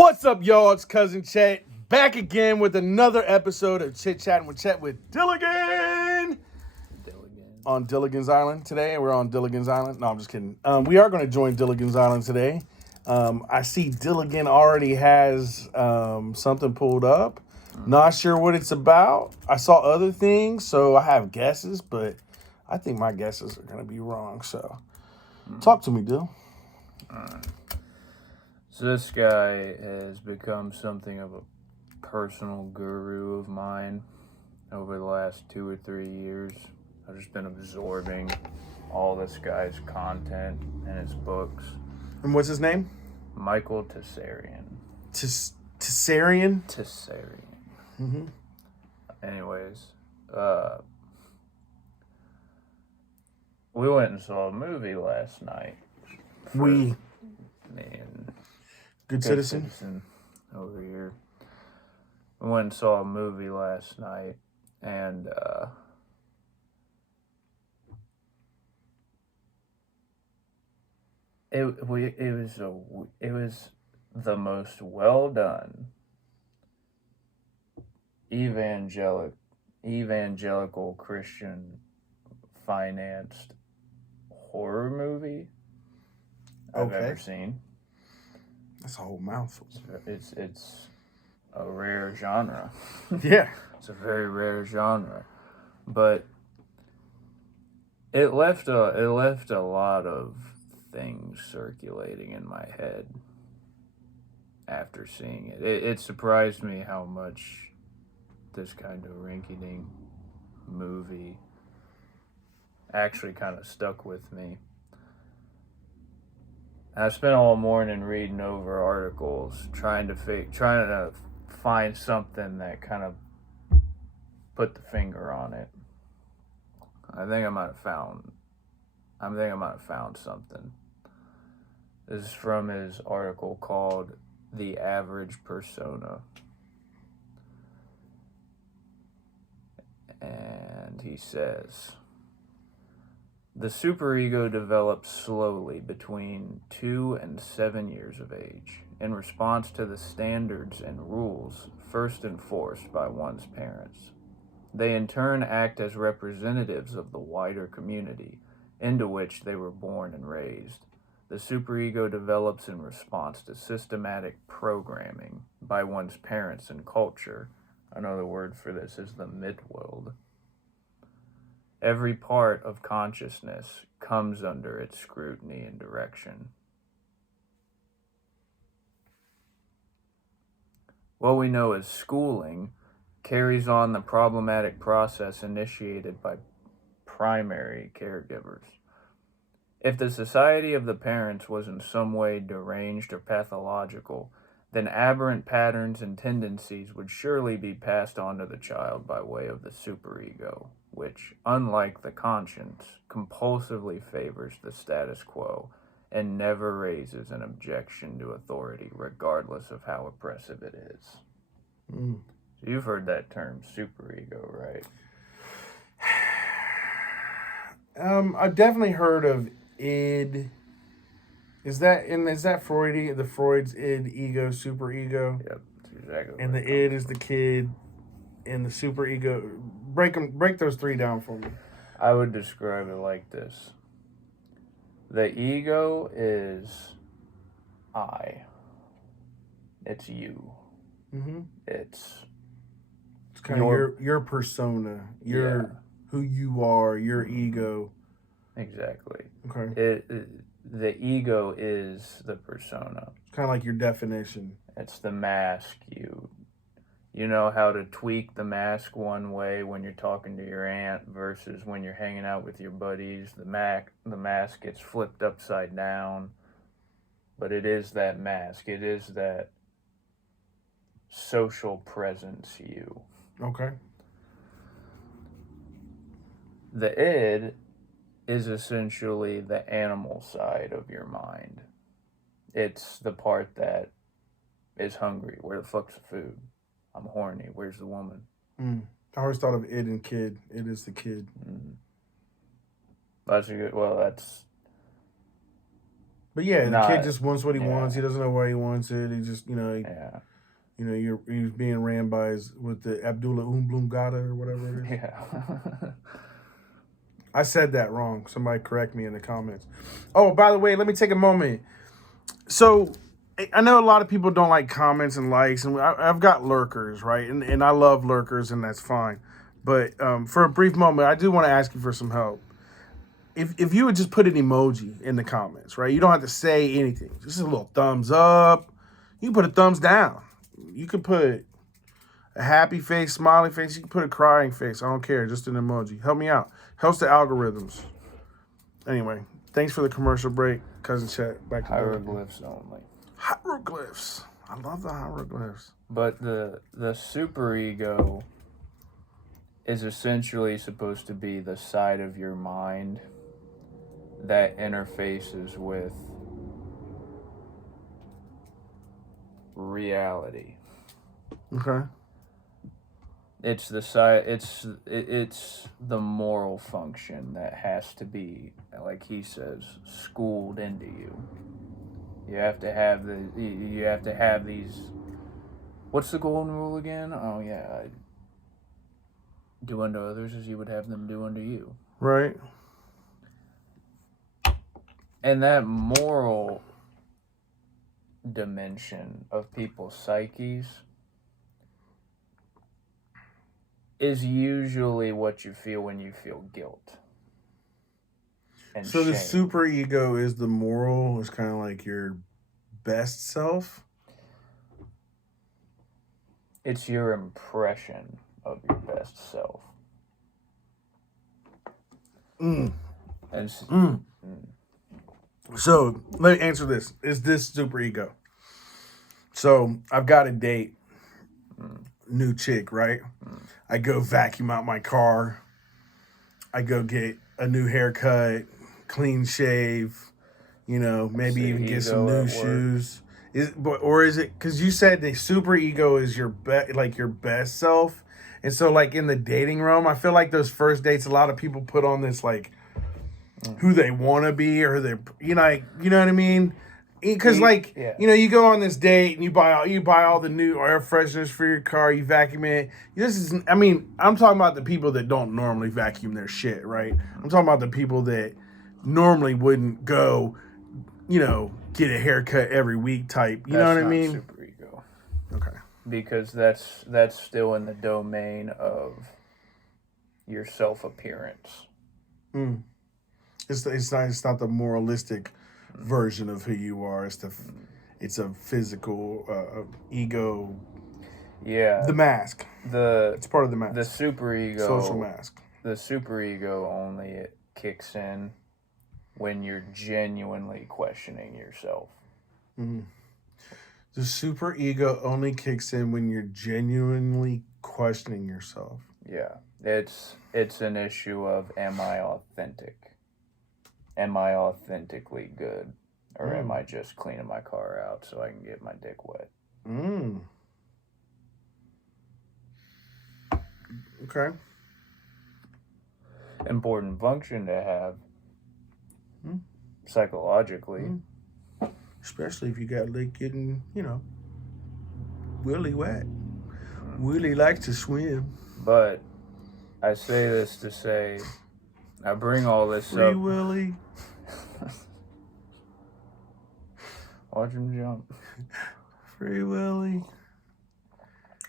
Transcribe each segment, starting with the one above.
What's up, y'all? It's Cousin Chet back again with another episode of ChitChat with Chet with Dilligan on Dilligan's Island today. We're on Dilligan's Island. No, I'm just kidding. We are going to join Dilligan's Island today. I see Dilligan already has something pulled up. Not sure what it's about. I saw other things, so I have guesses, but I think my guesses are going to be wrong. So, talk to me, Dill. So this guy has become something of a personal guru of mine over the last 2 or 3 years. I've just been absorbing all this guy's content and his books. And what's his name? Michael Tsarian. Tsarian? Tsarian. Mm-hmm. Anyways, we went and saw a movie last night. Me and Good citizen over here. We went and saw a movie last night, and it was the most well done evangelical Christian financed horror movie I've ever seen. That's a whole mouthful. It's a rare genre. Yeah. It's a very rare genre. But it left a lot of things circulating in my head after seeing it. It surprised me how much this kind of rinky-dink movie actually kind of stuck with me. I spent all morning reading over articles, trying to find something that kind of put the finger on it. I think I might have found something. This is from his article called "The Average Persona," and he says, the superego develops slowly between 2 and 7 years of age in response to the standards and rules first enforced by one's parents. They in turn act as representatives of the wider community into which they were born and raised. The superego develops in response to systematic programming by one's parents and culture. Another word for this is the midworld. Every part of consciousness comes under its scrutiny and direction. What we know as schooling carries on the problematic process initiated by primary caregivers. If the society of the parents was in some way deranged or pathological, then aberrant patterns and tendencies would surely be passed on to the child by way of the superego, which, unlike the conscience, compulsively favors the status quo and never raises an objection to authority, regardless of how oppressive it is. So you've heard that term, superego, right? I've definitely heard of id. Is that Freudian? The Freud's id, ego, superego. Yep, that's exactly. And the id is the kid, and the superego. Break those three down for me. I would describe it like this: the ego is I. It's you. Mm-hmm. It's kind of your persona, who you are, your ego. Exactly. Okay. The ego is the persona. It's kind of like your definition. It's the mask. You know how to tweak the mask one way when you're talking to your aunt versus when you're hanging out with your buddies. The mask gets flipped upside down. But it is that mask. It is that social presence you. Okay. The id is essentially the animal side of your mind. It's the part that is hungry. Where the fuck's the food? I'm horny. Where's the woman? I always thought of id and kid. It is the kid. That's a good. Well, that's But yeah, the kid Not, just wants what he yeah, wants. He doesn't know why he wants it. He just, yeah, he's being ran by with the Abdullah Umblungata or whatever it is. yeah. I said that wrong. Somebody correct me in the comments. Oh, by the way, let me take a moment. So I know a lot of people don't like comments and likes, and I've got lurkers, right? And I love lurkers, and that's fine. But for a brief moment, I do want to ask you for some help. If you would just put an emoji in the comments, right? You don't have to say anything. Just a little thumbs up. You can put a thumbs down. You can put a happy face, smiley face. You can put a crying face. I don't care. Just an emoji. Help me out. Helps the algorithms. Anyway, thanks for the commercial break, Cousin Chet. Back to Hieroglyphs only. Hieroglyphs. I love the hieroglyphs. But the superego is essentially supposed to be the side of your mind that interfaces with reality. Okay. It's the side. It's the moral function that has to be, like he says, schooled into you. You have to have You have to have these. What's the golden rule again? Oh yeah, do unto others as you would have them do unto you. Right. And that moral dimension of people's psyches is usually what you feel when you feel guilt. And so shame. The super ego is the moral, is kind of like your best self. It's your impression of your best self. Mm. And So let me answer this. Is this super ego? So I've got a date, new chick, right? I go vacuum out my car. I go get a new haircut, clean shave, maybe even get some new shoes. Is it because you said the super ego is your your best self, and so like in the dating realm, I feel like those first dates, a lot of people put on this like who they want to be or they you know what I mean. Because you go on this date and you buy all the new air fresheners for your car, you vacuum it. I'm talking about the people that don't normally vacuum their shit, right? I'm talking about the people that normally wouldn't go, get a haircut every week type. You know what I mean? That's not super ego. Okay. Because that's still in the domain of your self appearance. It's not the moralistic version of who you are. It's a physical ego. Yeah. The mask. It's part of the mask. The superego. Social mask. The superego only kicks in when you're genuinely questioning yourself. Mm-hmm. The superego only kicks in when you're genuinely questioning yourself. Yeah. It's an issue of, am I authentic? Am I authentically good? Or am I just cleaning my car out so I can get my dick wet? Okay. Important function to have psychologically. Especially if you got Lick getting, Willie wet. Willie likes to swim. But I say this to say, I bring all this Free up. Willie. Watch him jump. Free Willie.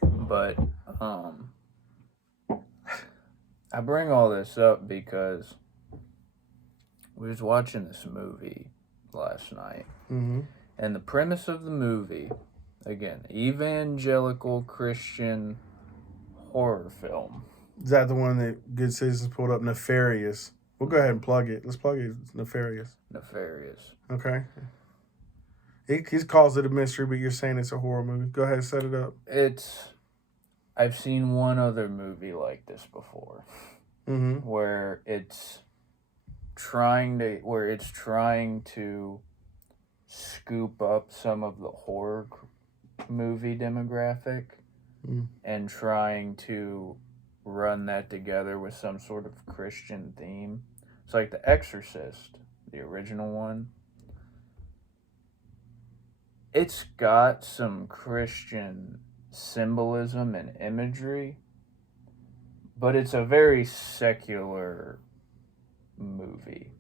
But I bring all this up because we was watching this movie last night. Mm-hmm. And the premise of the movie, again, evangelical Christian horror film. Is that the one that Good Citizens pulled up? Nefarious. We'll go ahead and plug it. Let's plug it. It's Nefarious. Nefarious. Okay. He calls it a mystery, but you're saying it's a horror movie. Go ahead, set it up. I've seen one other movie like this before, where it's trying to scoop up some of the horror movie demographic and trying to run that together with some sort of Christian theme. It's like The Exorcist, the original one. It's got some Christian symbolism and imagery, but it's a very secular movie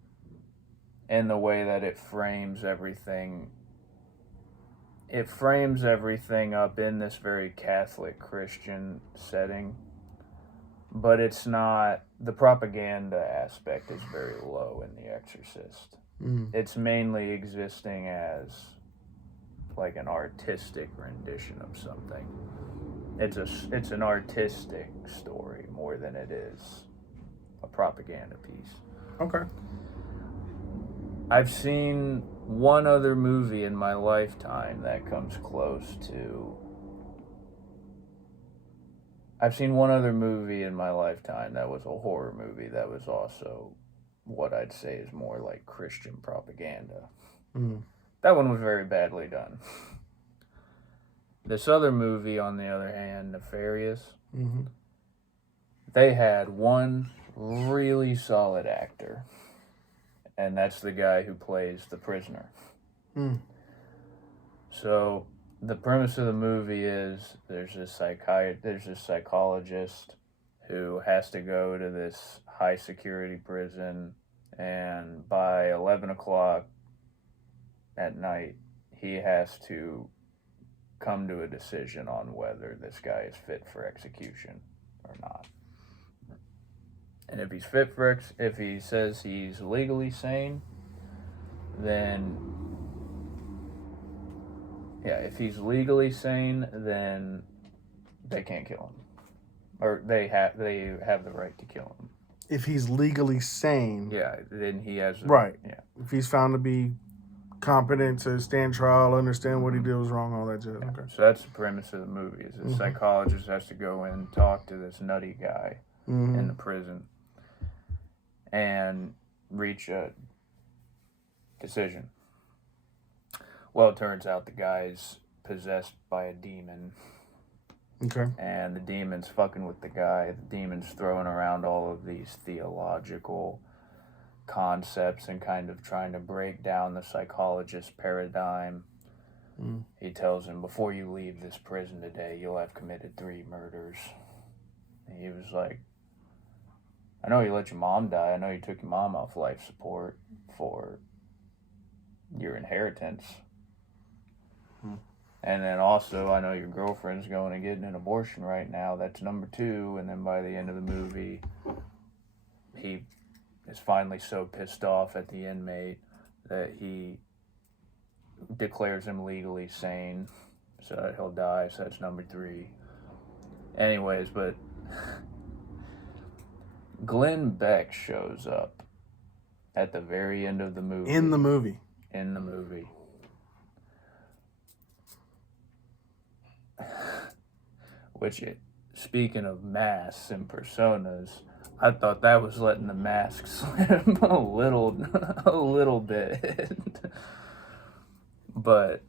in the way that it frames everything. It frames everything up in this very Catholic Christian setting, but it's not, the propaganda aspect is very low in The Exorcist. It's mainly existing as like an artistic rendition of something. It's an artistic story more than it is a propaganda piece. Okay. I've seen one other movie in my lifetime that comes close to... I've seen one other movie in my lifetime that was a horror movie that was also what I'd say is more like Christian propaganda. That one was very badly done. This other movie, on the other hand, Nefarious, they had one really solid actor, and that's the guy who plays the prisoner. So the premise of the movie is there's this psychologist who has to go to this high security prison, and by 11 o'clock at night he has to come to a decision on whether this guy is fit for execution or not. And if he's if he says he's legally sane, then if he's legally sane, then they can't kill him, or they have the right to kill him. If he's legally sane, then he has right. Yeah, if he's found to be competent to stand trial, understand what he did was wrong, all that jazz. Okay. So that's the premise of the movie. Is the psychologist has to go in and talk to this nutty guy in the prison and reach a decision. Well, it turns out the guy's possessed by a demon. Okay. And the demon's fucking with the guy. The demon's throwing around all of these theological concepts and kind of trying to break down the psychologist's paradigm. He tells him, before you leave this prison today, you'll have committed 3 murders. And he was like, I know you let your mom die. I know you took your mom off life support for your inheritance. And then also, I know your girlfriend's going and getting an abortion right now. That's number 2. And then by the end of the movie, he is finally so pissed off at the inmate that he declares him legally sane so that he'll die. So that's number 3. Anyways, but Glenn Beck shows up at the very end of the movie. In the movie. Which, speaking of masks and personas, I thought that was letting the mask slip a little bit. But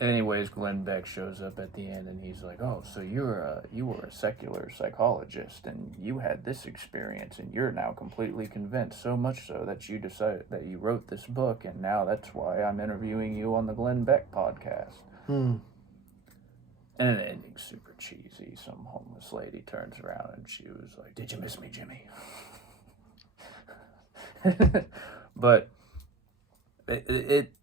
anyways, Glenn Beck shows up at the end and he's like, "Oh, so you were a secular psychologist and you had this experience and you're now completely convinced, so much so that you decided that you wrote this book, and now that's why I'm interviewing you on the Glenn Beck podcast." And the ending's super cheesy. Some homeless lady turns around and she was like, "Did you miss me, Jimmy?" But it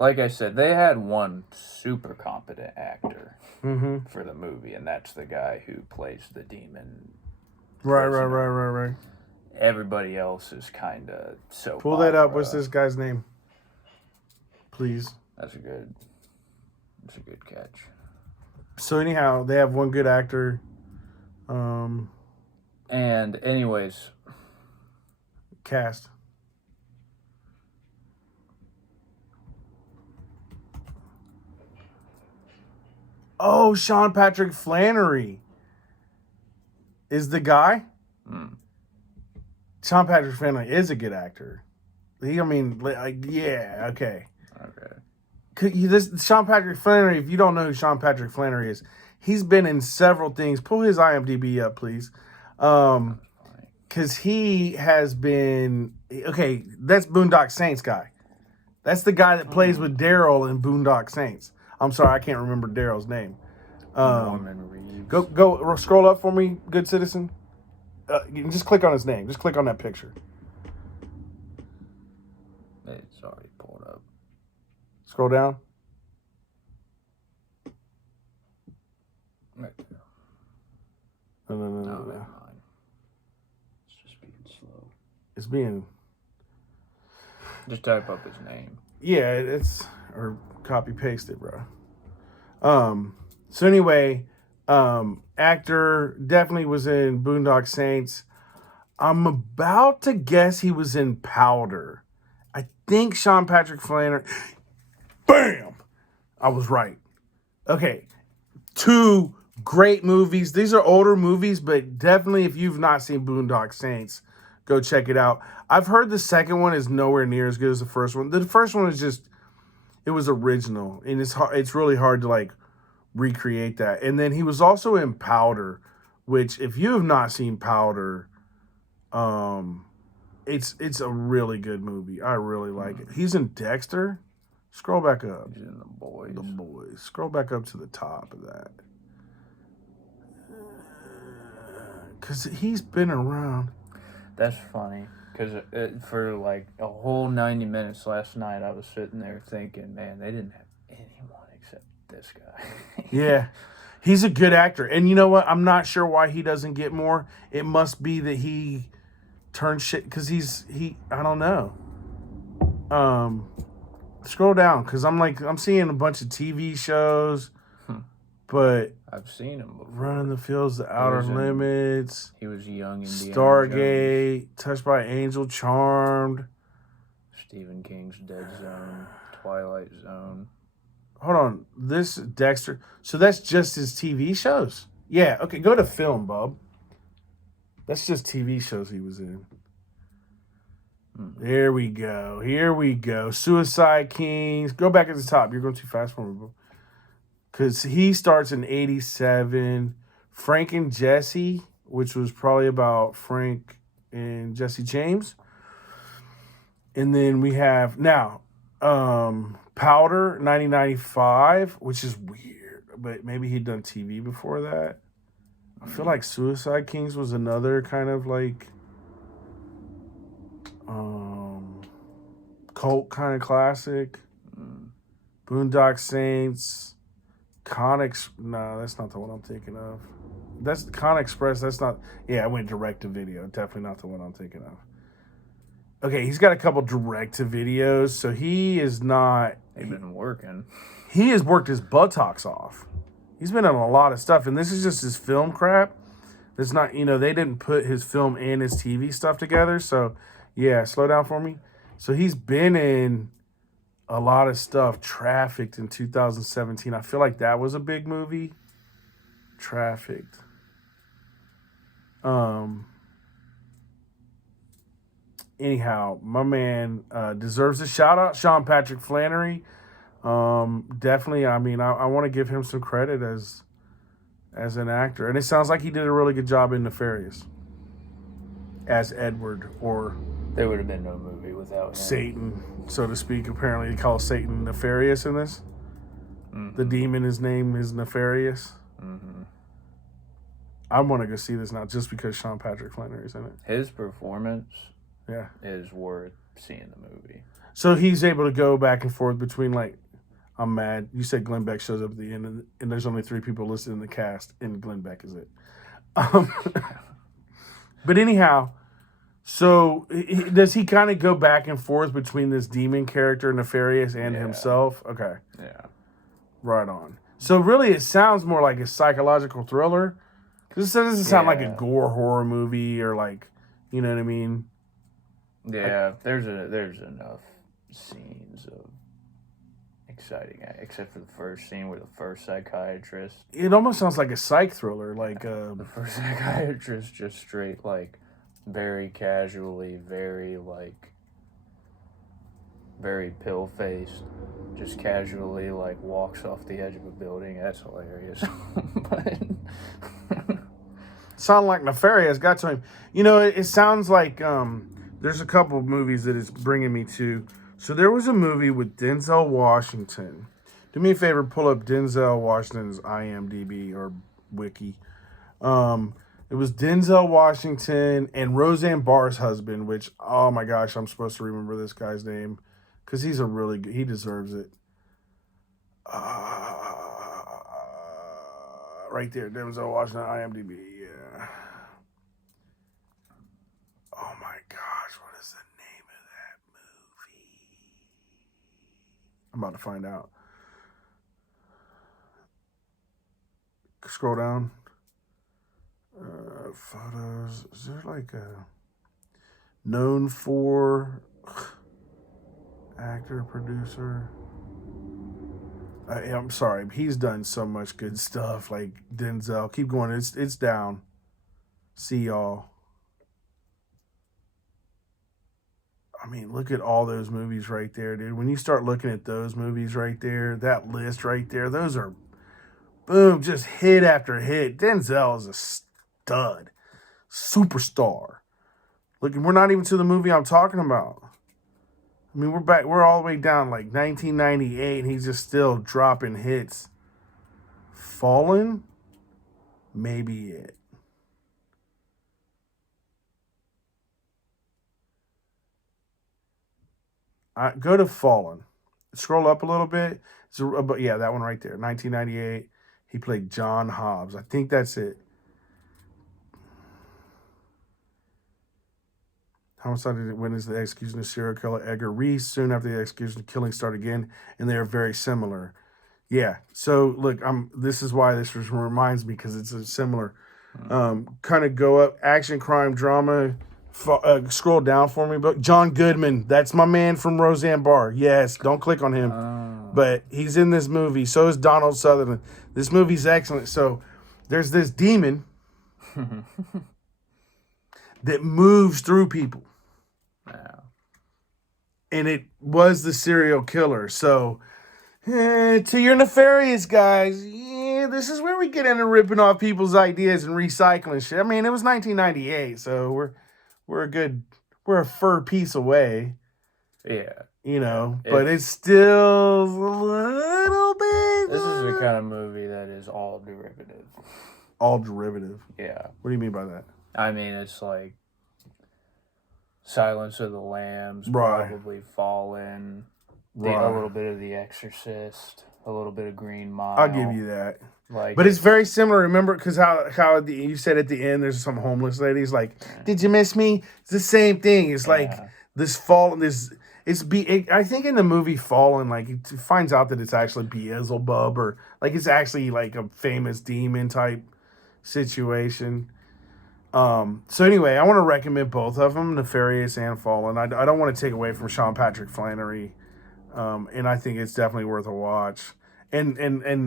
like I said, they had one super competent actor for the movie, and that's the guy who plays the demon. Right. Everybody else is kind of so. Pull that up. What's this guy's name? Please. That's a good catch. So anyhow, they have one good actor. And anyways, cast. Oh, Sean Patrick Flannery is the guy. Sean Patrick Flannery is a good actor. Okay. Sean Patrick Flannery, if you don't know who Sean Patrick Flannery is, he's been in several things. Pull his IMDb up, please. Because he has been... Okay, that's Boondock Saints guy. That's the guy that plays with Daryl in Boondock Saints. I'm sorry, I can't remember Daryl's name. Norman Reeves. Go scroll up for me, good citizen. You can just click on his name. Just click on that picture. It's already pulled up. Scroll down. Right there. No. Never mind. It's just being slow. It's being... Just type up his name. Yeah, it's... Or copy paste it, bro. So anyway, actor definitely was in Boondock Saints. I'm about to guess he was in Powder. I think Sean Patrick Flannery... Bam! I was right. Okay. 2 great movies. These are older movies, but definitely if you've not seen Boondock Saints, go check it out. I've heard the second one is nowhere near as good as the first one. The first one is just, it was original, and it's really hard to like recreate that. And then he was also in Powder, which if you have not seen Powder, it's a really good movie. I really like it. He's in Dexter. Scroll back up. He's in The Boys. The Boys. Scroll back up to the top of that. Because he's been around. That's funny. Because for like a whole 90 minutes last night, I was sitting there thinking, man, they didn't have anyone except this guy. Yeah. He's a good actor. And you know what? I'm not sure why he doesn't get more. It must be that he turned shit. Because I don't know. Scroll down. Because I'm seeing a bunch of TV shows. But I've seen him before. Running the Fields, The Outer Limits. He was young Indiana Stargate, Jones. Touched by Angel, Charmed. Stephen King's Dead Zone, Twilight Zone. Hold on. This Dexter. So that's just his TV shows? Yeah. Okay, go to film, bub. That's just TV shows he was in. There we go. Here we go. Suicide Kings. Go back at the top. You're going too fast for me, bro. Because he starts in 87. Frank and Jesse, which was probably about Frank and Jesse James. And then we have now Powder 1995, which is weird. But maybe he'd done TV before that. I feel like Suicide Kings was another kind of like cult kind of classic. Boondock Saints. No, that's not the one I'm thinking of. That's Con Express. That's not. Yeah, I went direct to video. Definitely not the one I'm thinking of. Okay, he's got a couple direct to videos, so he is not. They've been working. He has worked his buttocks off. He's been in a lot of stuff, and this is just his film crap. That's not. They didn't put his film and his TV stuff together. So, yeah, slow down for me. So he's been in a lot of stuff. Trafficked in 2017. I feel like that was a big movie. Trafficked. Anyhow, my man deserves a shout out. Sean Patrick Flannery. Definitely. I mean, I want to give him some credit as an actor, and it sounds like he did a really good job in Nefarious as Edward, or there would have been no movie without him. Satan, so to speak. Apparently, they call Satan Nefarious in this. Mm-hmm. The demon, his name is Nefarious. Mm-hmm. I want to go see this now just because Sean Patrick Flannery's in it. His performance, yeah, is worth seeing the movie. So he's able to go back and forth between like, I'm mad. You said Glenn Beck shows up at the end, and there's only 3 people listed in the cast, and Glenn Beck is it. But anyhow. So, does he kind of go back and forth between this demon character, Nefarious, and himself? Okay. Yeah. Right on. So, really, it sounds more like a psychological thriller. Because it doesn't sound like a gore horror movie or like, you know what I mean? Yeah, there's enough scenes of exciting, except for the first scene with the first psychiatrist. It almost sounds like a psych thriller. Like the first psychiatrist just straight, like, very casually, very pill-faced, just casually, like, walks off the edge of a building. That's hilarious. But sound like Nefarious got to him. It sounds like there's a couple of movies that it's bringing me to. So there was a movie with Denzel Washington. Do me a favor, pull up Denzel Washington's IMDb or wiki. It was Denzel Washington and Roseanne Barr's husband, which, oh my gosh, I'm supposed to remember this guy's name because he's a really good, he deserves it. Right there, Denzel Washington, IMDb, yeah. Oh my gosh, what is the name of that movie? I'm about to find out. Scroll down. Photos. Is there like a known for actor, producer? I'm sorry. He's done so much good stuff. Like Denzel. Keep going. It's down. See y'all. I mean, look at all those movies right there, dude. When you start looking at those movies right there, that list right there, those are boom, just hit after hit. Denzel is a stud. Superstar. Look, we're not even to the movie I'm talking about. I mean, we're all the way down like 1998, and he's just still dropping hits. Fallen? Maybe it. Go to Fallen. Scroll up a little bit. But yeah, that one right there. 1998. He played John Hobbs. I think that's it. Homicide witnessed the execution of serial killer Edgar Reese. Soon after the execution, killing started again, and they are very similar. Yeah. So look, this is why this reminds me because it's a similar. Kind of go up action, crime, drama. Scroll down for me, but John Goodman. That's my man from Roseanne Barr. Yes, don't click on him, but he's in this movie. So is Donald Sutherland. This movie's excellent. So there's this demon that moves through people. Wow. And it was the serial killer. So, to your nefarious guys, yeah, this is where we get into ripping off people's ideas and recycling shit. I mean, it was 1998, so we're a fur piece away. Yeah. You know, but it's still a little bit. This is the kind of movie that is all derivative. All derivative? Yeah. What do you mean by that? I mean, it's like Silence of the Lambs, right. Probably Fallen, a little bit of The Exorcist, a little bit of Green Mile. I'll give you that. Like, but it's very similar. Remember, because how you said at the end, there's some homeless ladies like, "Did you miss me?" It's the same thing. It's like this Fallen. I think in the movie Fallen, like it finds out that it's actually Beelzebub, or like it's actually like a famous demon type situation. So anyway, I want to recommend both of them, Nefarious and Fallen. I don't want to take away from Sean Patrick Flannery, and I think it's definitely worth a watch. And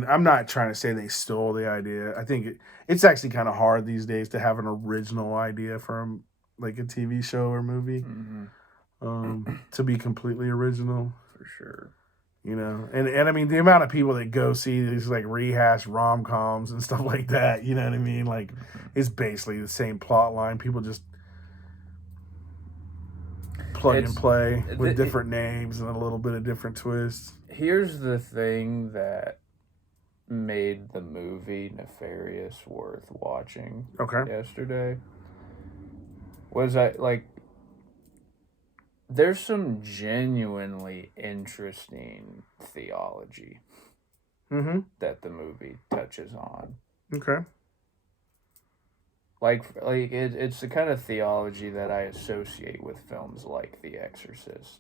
I'm not trying to say they stole the idea. I think it's actually kind of hard these days to have an original idea from like a TV show or movie, to be completely original. For sure. You know, and I mean, the amount of people that go see these like rehash rom-coms and stuff like that, you know what I mean? Like, it's basically the same plot line. People just plug and play with different names and a little bit of different twists. Here's the thing that made the movie Nefarious worth watching yesterday. There's some genuinely interesting theology that the movie touches on. Okay. It's the kind of theology that I associate with films like The Exorcist,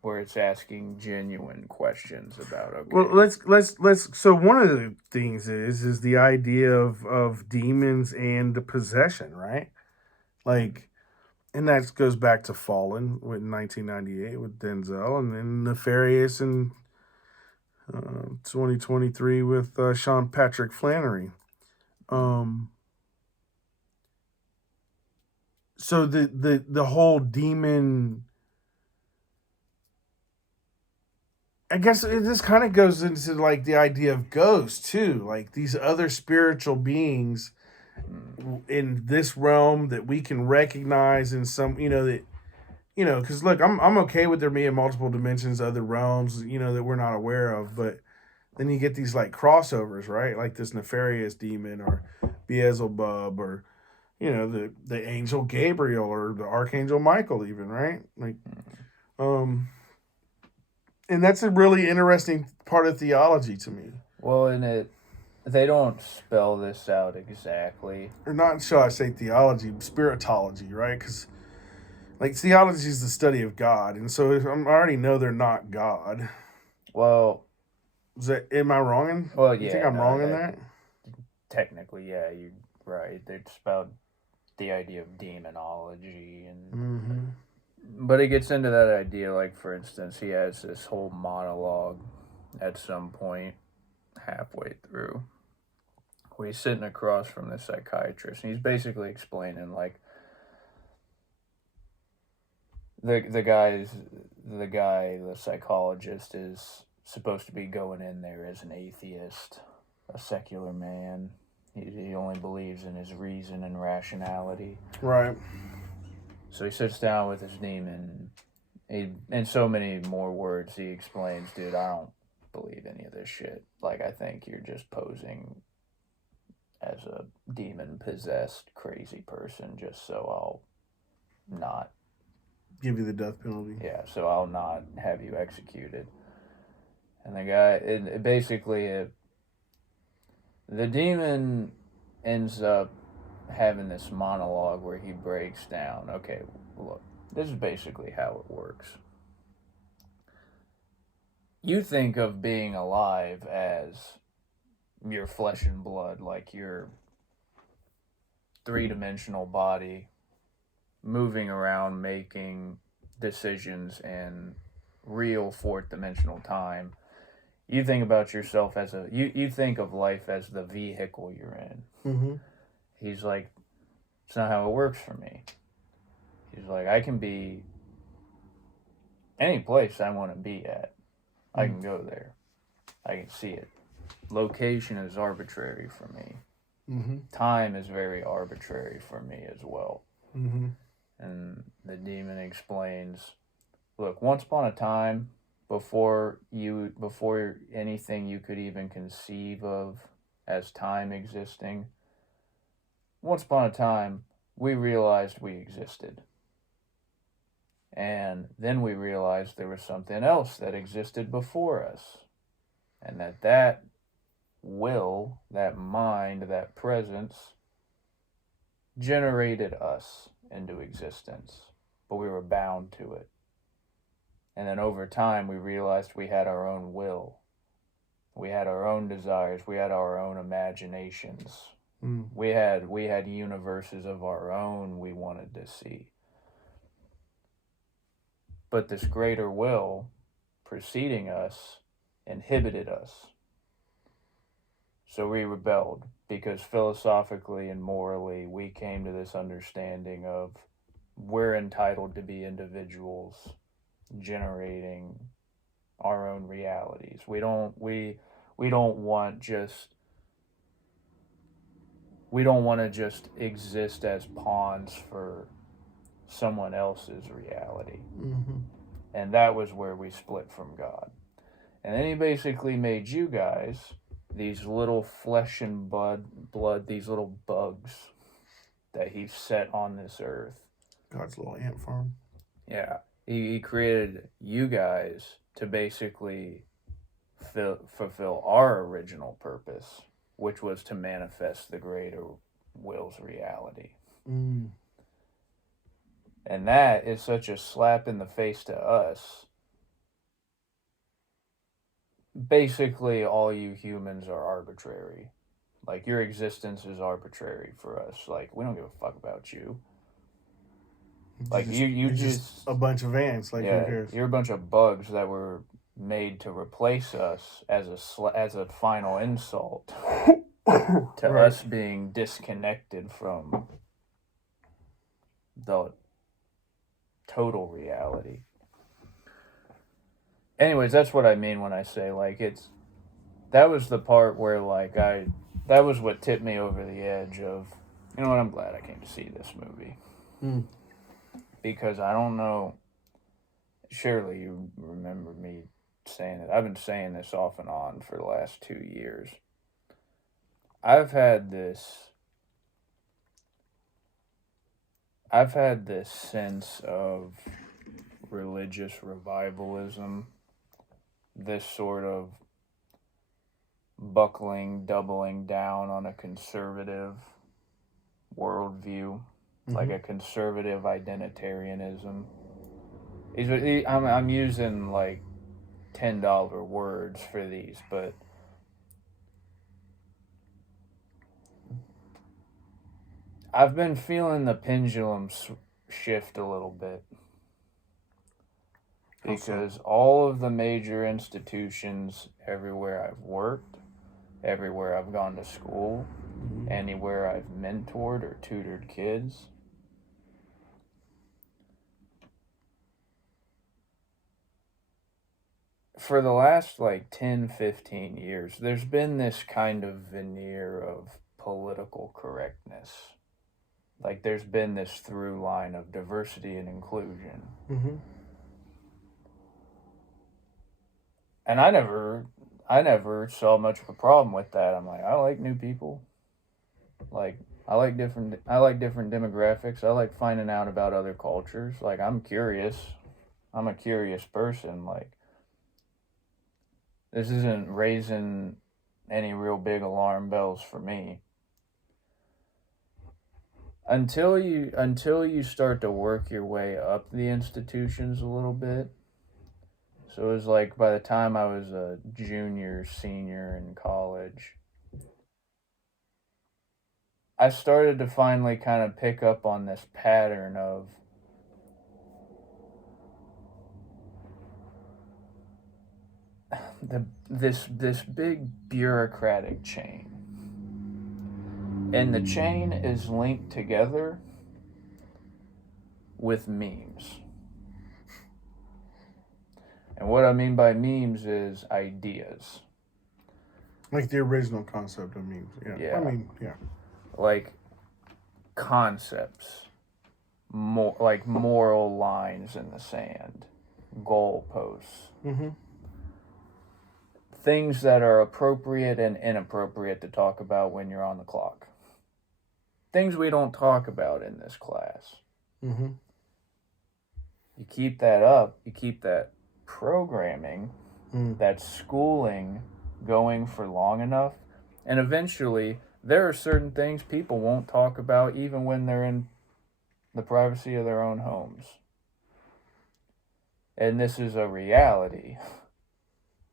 where it's asking genuine questions about. Okay. Well, let's. So one of the things is the idea of demons and possession, right? Like. And that goes back to Fallen with 1998 with Denzel, and then Nefarious in 2023 with Sean Patrick Flannery. So the whole demon, I guess this kind of goes into like the idea of ghosts too, like these other spiritual beings in this realm that we can recognize in some, you know, because look, I'm okay with there being multiple dimensions, other realms, you know, that we're not aware of, but then you get these like crossovers, right? Like this nefarious demon or Beelzebub or you know the angel Gabriel or the archangel Michael, even right? Like, um, and that's a really interesting part of theology to me. Well, they don't spell this out exactly. Or not, shall I say, theology, spiritology, right? Because like theology is the study of God, and so if I already know they're not God. Well, Am I wrong in? well, You yeah. think I'm No, wrong in that? technically, yeah, you're right. It's about the idea of demonology and. Mm-hmm. But it gets into that idea, like for instance, he has this whole monologue at some point halfway through where he's sitting across from the psychiatrist and he's basically explaining like the psychologist is supposed to be going in there as an atheist, a secular man. He only believes in his reason and rationality. Right. So he sits down with his demon. In so many more words, he explains, dude, I don't believe any of this shit. Like, I think you're just posing as a demon-possessed crazy person just so I'll not... Give you the death penalty. Yeah, so I'll not have you executed. And the guy, the demon ends up having this monologue where he breaks down, okay, look, this is basically how it works. You think of being alive as your flesh and blood, like your three-dimensional body moving around, making decisions in real fourth-dimensional time. You think about yourself as you think of life as the vehicle you're in. Mm-hmm. He's like, it's not how it works for me. He's like, I can be any place I want to be at. I can go there. I can see it. Location is arbitrary for me. Mm-hmm. Time is very arbitrary for me as well. Mm-hmm. And the demon explains, look, once upon a time, before anything you could even conceive of as time existing, once upon a time, we realized we existed. And then we realized there was something else that existed before us. And that will, that mind, that presence, generated us into existence. But we were bound to it. And then over time, we realized we had our own will. We had our own desires. We had our own imaginations. Mm. We had universes of our own we wanted to see. But this greater will preceding us inhibited us. So we rebelled because philosophically and morally we came to this understanding of we're entitled to be individuals generating our own realities. We don't want to just exist as pawns for someone else's reality. Mm-hmm. And that was where we split from God. And then he basically made you guys these little flesh and blood, these little bugs that he set on this earth. God's little ant farm. Yeah. He created you guys to basically fulfill our original purpose, which was to manifest the greater will's reality. Mm. And that is such a slap in the face to us. Basically, all you humans are arbitrary. Like, your existence is arbitrary for us. Like, we don't give a fuck about you. Like, you're just a bunch of ants. Like, yeah, who cares? You're a bunch of bugs that were made to replace us as a final insult to right. us being disconnected from the total reality. Anyways, that's what I mean when I say, like, that was the part where, like, that was what tipped me over the edge of, you know what, I'm glad I came to see this movie. Mm. Because I don't know surely you remember me saying it. I've been saying this off and on for the last 2 years. I've had this sense of religious revivalism, this sort of doubling down on a conservative worldview, like a conservative identitarianism. I'm using like $10 words for these, but I've been feeling the pendulum shift a little bit. Because all of the major institutions, everywhere I've worked, everywhere I've gone to school, anywhere I've mentored or tutored kids, for the last like 10, 15 years, there's been this kind of veneer of political correctness. Like there's been this through line of diversity and inclusion. And I never saw much of a problem with that. I'm like, I like new people. Like I like different demographics. I like finding out about other cultures. Like I'm curious. I'm a curious person. Like this isn't raising any real big alarm bells for me. Until you start to work your way up the institutions a little bit. So it was like by the time I was a junior, senior in college, I started to finally kind of pick up on this pattern of this big bureaucratic chain. And the chain is linked together with memes. And what I mean by memes is ideas. Like the original concept of memes. Yeah. I mean, yeah. Like concepts. Like moral lines in the sand. Goalposts. Things that are appropriate and inappropriate to talk about when you're on the clock. Things we don't talk about in this class. You keep that up, you keep that programming, that schooling going for long enough, and eventually there are certain things people won't talk about even when they're in the privacy of their own homes. And this is a reality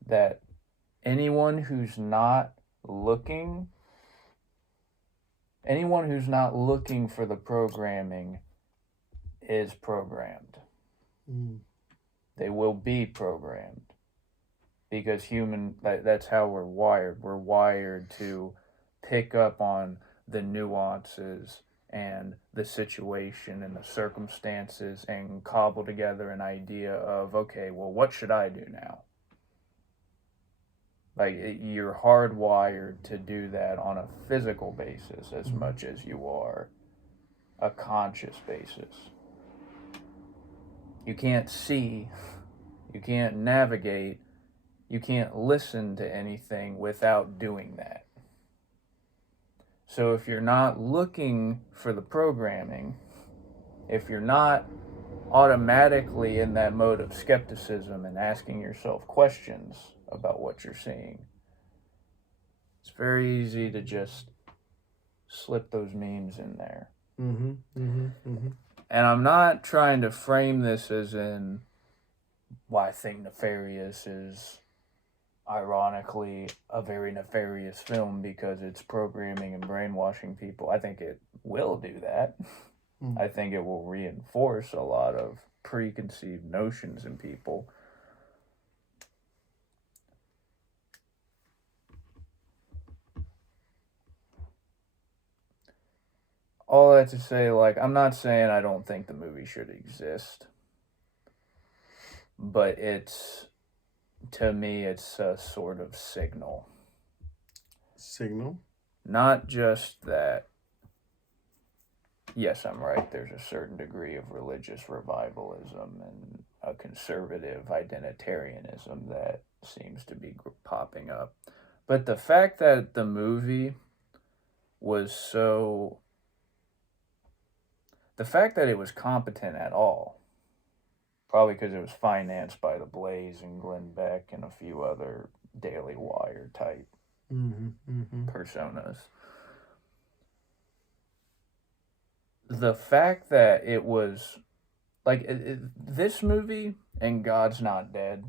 that anyone who's not looking for the programming is programmed. They will be programmed. Because that's how we're wired. We're wired to pick up on the nuances and the situation and the circumstances and cobble together an idea of, okay, well, what should I do now? Like, you're hardwired to do that on a physical basis as much as you are a conscious basis. You can't see, you can't navigate, you can't listen to anything without doing that. So if you're not looking for the programming, if you're not automatically in that mode of skepticism and asking yourself questions about what you're seeing, it's very easy to just slip those memes in there. And I'm not trying to frame this as in why I think Nefarious is ironically a very nefarious film because it's programming and brainwashing people. I think it will do that. I think it will reinforce a lot of preconceived notions in people. All that to say, like, I'm not saying I don't think the movie should exist, but to me, it's a sort of signal. Signal? Not just that yes, I'm right. There's a certain degree of religious revivalism and a conservative identitarianism that seems to be popping up. But the fact that the movie was so. The fact that it was competent at all, probably because it was financed by The Blaze and Glenn Beck and a few other Daily Wire type personas. The fact that it was like this movie and God's Not Dead,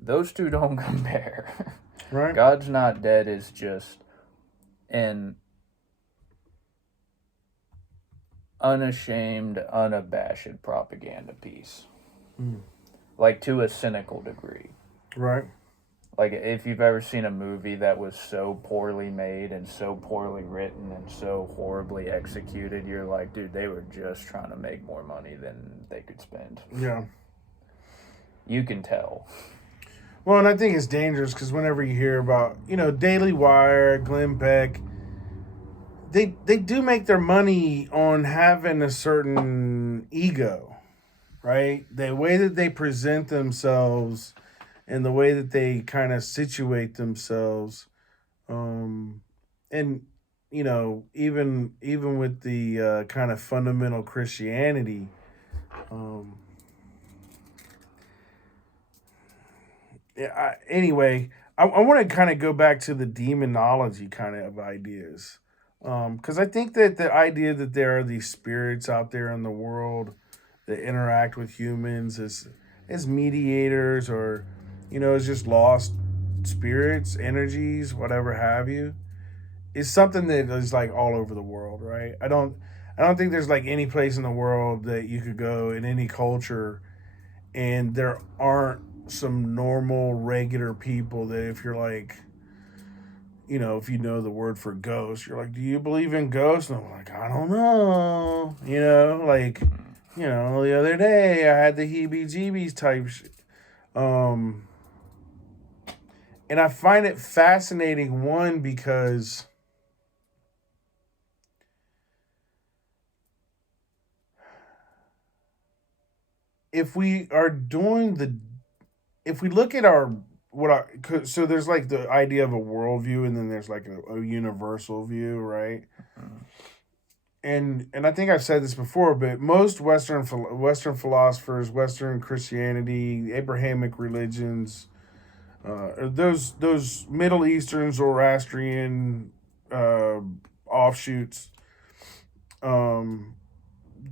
those two don't compare. Right. God's Not Dead is just an unashamed, unabashed propaganda piece. Like to a cynical degree. Right. Like if you've ever seen a movie that was so poorly made and so poorly written and so horribly executed, you're like, dude, they were just trying to make more money than they could spend. Yeah. You can tell. Well, and I think it's dangerous because whenever you hear about, Daily Wire, Glenn Beck, they do make their money on having a certain ego, right? The way that they present themselves and the way that they kind of situate themselves, and even with the kind of fundamental Christianity, anyway, I want to kind of go back to the demonology kind of ideas, because I think that the idea that there are these spirits out there in the world that interact with humans as mediators or as just lost spirits, energies, whatever have you, is something that is like all over the world, right? I don't think there's like any place in the world that you could go in any culture and there aren't some normal, regular people that if you're like, if you know the word for ghost, you're like, do you believe in ghosts? And I'm like, I don't know. The other day I had the heebie-jeebies type shit. And I find it fascinating, one, because if we look at so there's like the idea of a worldview and then there's like a universal view, right? And I think I've said this before, but most Western philosophers, Western Christianity, Abrahamic religions, those Middle Eastern Zoroastrian offshoots,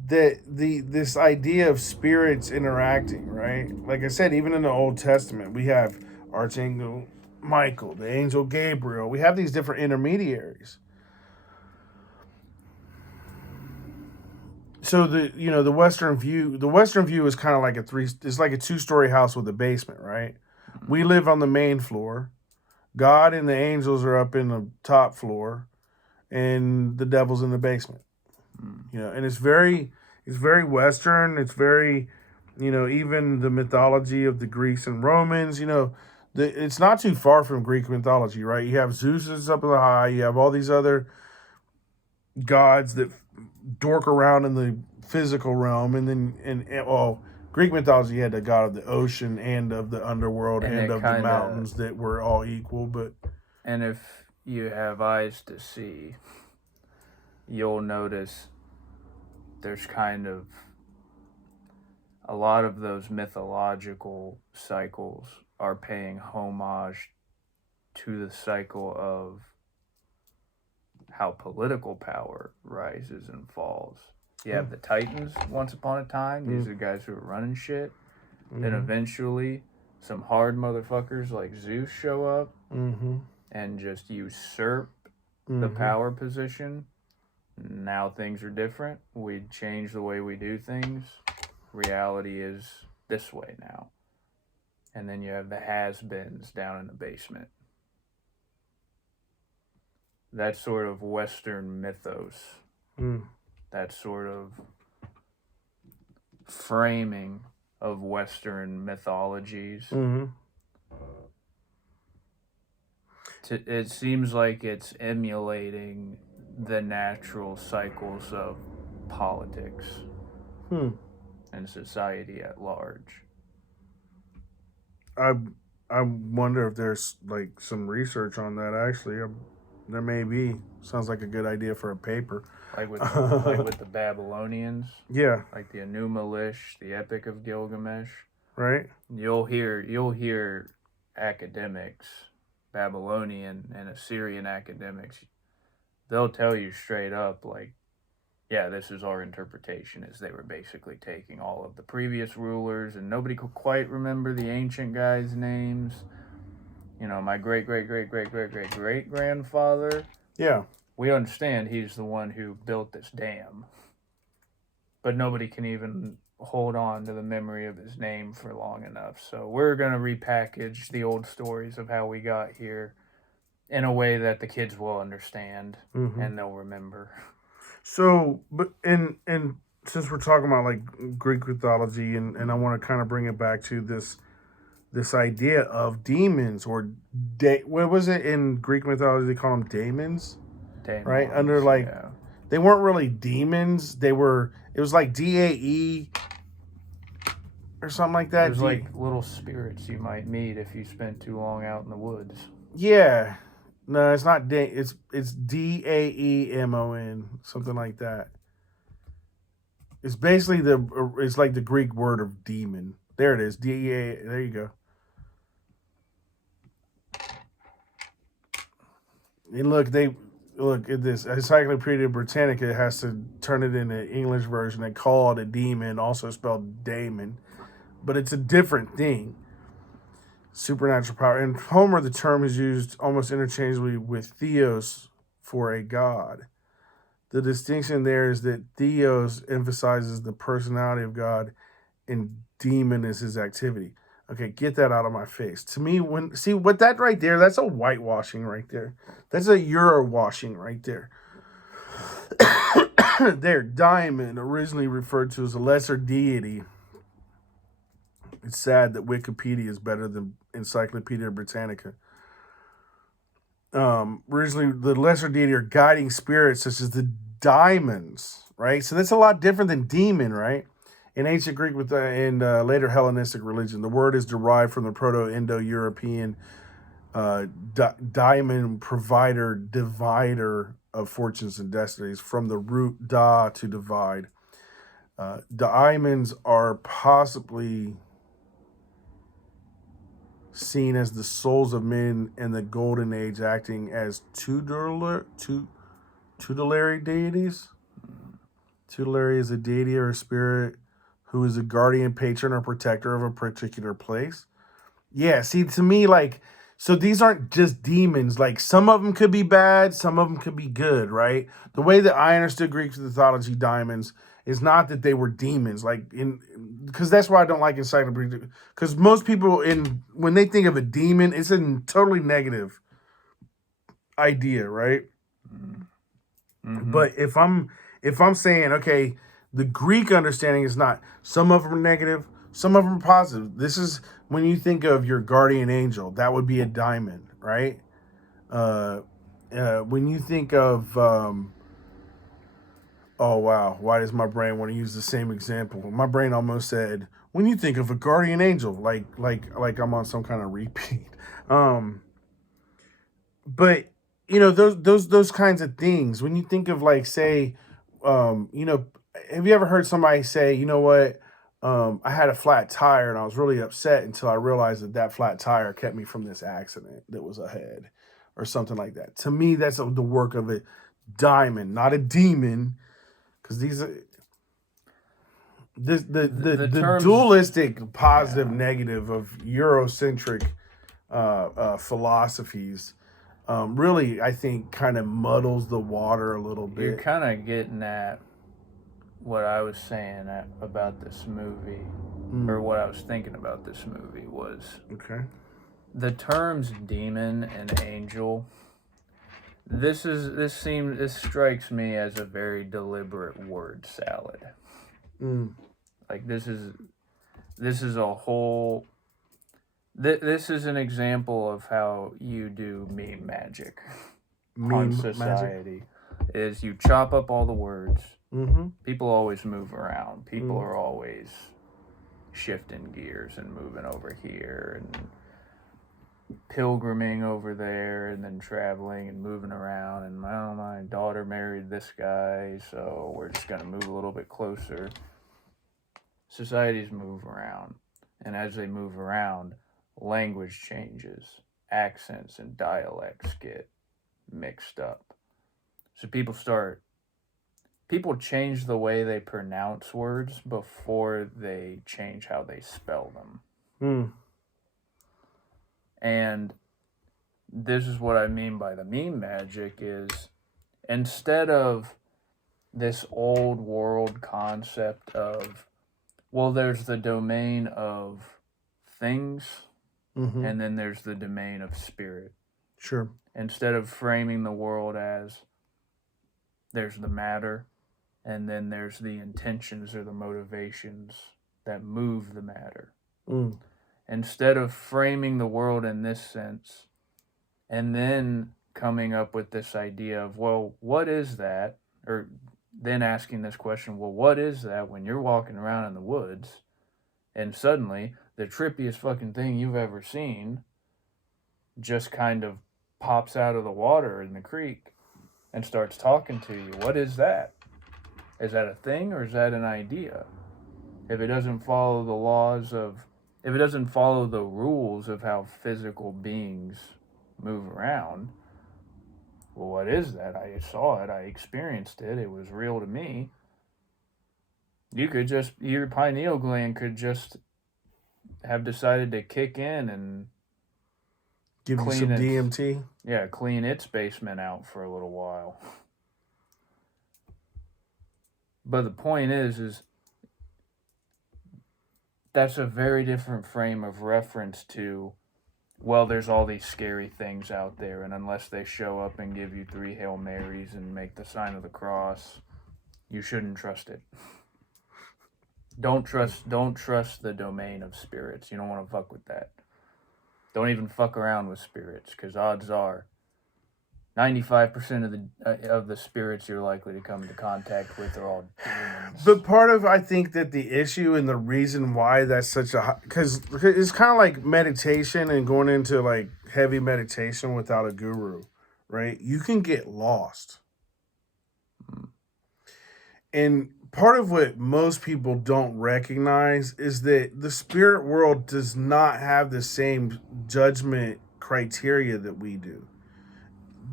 this idea of spirits interacting, right? Like I said, even in the Old Testament, we have Archangel Michael, the angel Gabriel. We have these different intermediaries. So the Western view is kind of like it's like a 2-story house with a basement, right? We live on the main floor. God and the angels are up in the top floor, and the devil's in the basement. And it's very Western. It's very, even the mythology of the Greeks and Romans. It's not too far from Greek mythology, right? You have Zeus is up in the high. You have all these other gods that dork around in the physical realm, and then Greek mythology had the god of the ocean and of the underworld and of the mountains that were all equal. And if you have eyes to see, you'll notice there's kind of a lot of those mythological cycles are paying homage to the cycle of how political power rises and falls. You have the Titans once upon a time. These are guys who are running shit. Then eventually some hard motherfuckers like Zeus show up and just usurp the power position. Now things are different. We change the way we do things. Reality is this way now. And then you have the has-beens down in the basement. That sort of Western mythos. That sort of framing of Western mythologies. It seems like it's emulating the natural cycles of politics and society at large. I wonder if there's like some research on that. Actually, there may be. Sounds like a good idea for a paper. Like with the Babylonians, Yeah. like the Enuma Elish, the Epic of Gilgamesh. Right. You'll hear academics, Babylonian and Assyrian academics. They'll tell you straight up, like, yeah, this is our interpretation, is they were basically taking all of the previous rulers, and nobody could quite remember the ancient guys' names. You know, my great great great great great great great grandfather. Yeah. We understand he's the one who built this dam, but nobody can even hold on to the memory of his name for long enough. So we're going to repackage the old stories of how we got here in a way that the kids will understand and they'll remember. So, but and since we're talking about like Greek mythology, and I want to kind of bring it back to this idea of demons or what was it in Greek mythology? They call them daemons, right? Under like they weren't really demons. It was like DAE or something like that. It was like little spirits you might meet if you spent too long out in the woods. Yeah. No, it's not it's DAEMON, something like that. It's basically it's like the Greek word of demon. There it is. DEA. There you go. And look at this. Encyclopedia Britannica has to turn it into English version and call it a demon, also spelled daemon. But it's a different thing. Supernatural power. In Homer, the term is used almost interchangeably with theos for a god. The distinction there is that theos emphasizes the personality of God and demon is his activity. Okay, get that out of my face. To me, what that right there, that's a whitewashing right there. That's a Euro washing right there. There, Diamond, originally referred to as a lesser deity. It's sad that Wikipedia is better than Encyclopedia Britannica. Originally, the lesser deity are guiding spirits such as the diamonds, right? So that's a lot different than demon, right? In ancient Greek and later Hellenistic religion, the word is derived from the Proto-Indo-European diamond provider, divider of fortunes and destinies, from the root da, to divide. Diamonds are possibly seen as the souls of men in the Golden Age, acting as tutelary deities. Tutelary is a deity or a spirit who is a guardian, patron, or protector of a particular place. Yeah, see, to me, like, so these aren't just demons. Like, some of them could be bad, some of them could be good, right? The way that I understood Greek mythology diamonds is not that they were demons, because that's why I don't like encyclopedia. Because most people, when they think of a demon, it's a totally negative idea, right? Mm-hmm. But if I'm saying, okay, the Greek understanding is not, some of them are negative, some of them are positive. This is when you think of your guardian angel, that would be a diamond, right? When you think of oh, wow. Why does my brain want to use the same example? My brain almost said, when you think of a guardian angel, like I'm on some kind of repeat. But, you know, those kinds of things, when you think of, like, say, you know, have you ever heard somebody say, you know what, I had a flat tire and I was really upset until I realized that flat tire kept me from this accident that was ahead or something like that. To me, that's the work of a diamond, not a demon. Because these are the dualistic positive negative of Eurocentric philosophies really, I think, kind of muddles the water a little bit. You're kind of getting at what I was saying about this movie, or what I was thinking about this movie was the terms demon and angel. This strikes me as a very deliberate word salad. Like this is a whole. This is an example of how you do meme magic on society. is you chop up all the words. Mm-hmm. People always move around. People are always shifting gears and moving over here and pilgriming over there and then traveling and moving around. And my daughter married this guy, so we're just going to move a little bit closer. Societies move around. And as they move around, language changes. Accents and dialects get mixed up. So people change the way they pronounce words before they change how they spell them. And this is what I mean by the meme magic is instead of this old world concept of, well, there's the domain of things and then there's the domain of spirit. Sure. Instead of framing the world as there's the matter and then there's the intentions or the motivations that move the matter. Instead of framing the world in this sense and then coming up with this idea of, well, what is that? Or then asking this question, well, what is that when you're walking around in the woods and suddenly the trippiest fucking thing you've ever seen just kind of pops out of the water in the creek and starts talking to you? What is that? Is that a thing or is that an idea? If it doesn't follow the laws of, if it doesn't follow the rules of how physical beings move around, well, what is that? I saw it, I experienced it, it was real to me. You could just, your pineal gland could just have decided to kick in and give you some DMT. Yeah, clean its basement out for a little while. But the point is that's a very different frame of reference to, well, there's all these scary things out there, and unless they show up and give you 3 Hail Marys and make the sign of the cross, you shouldn't trust it. Don't trust the domain of spirits. You don't want to fuck with that. Don't even fuck around with spirits, because odds are 95% of the spirits you're likely to come into contact with are all demons. But part of, I think that the issue and the reason why that's such a, because it's kind of like meditation and going into like heavy meditation without a guru, right? You can get lost. And part of what most people don't recognize is that the spirit world does not have the same judgment criteria that we do.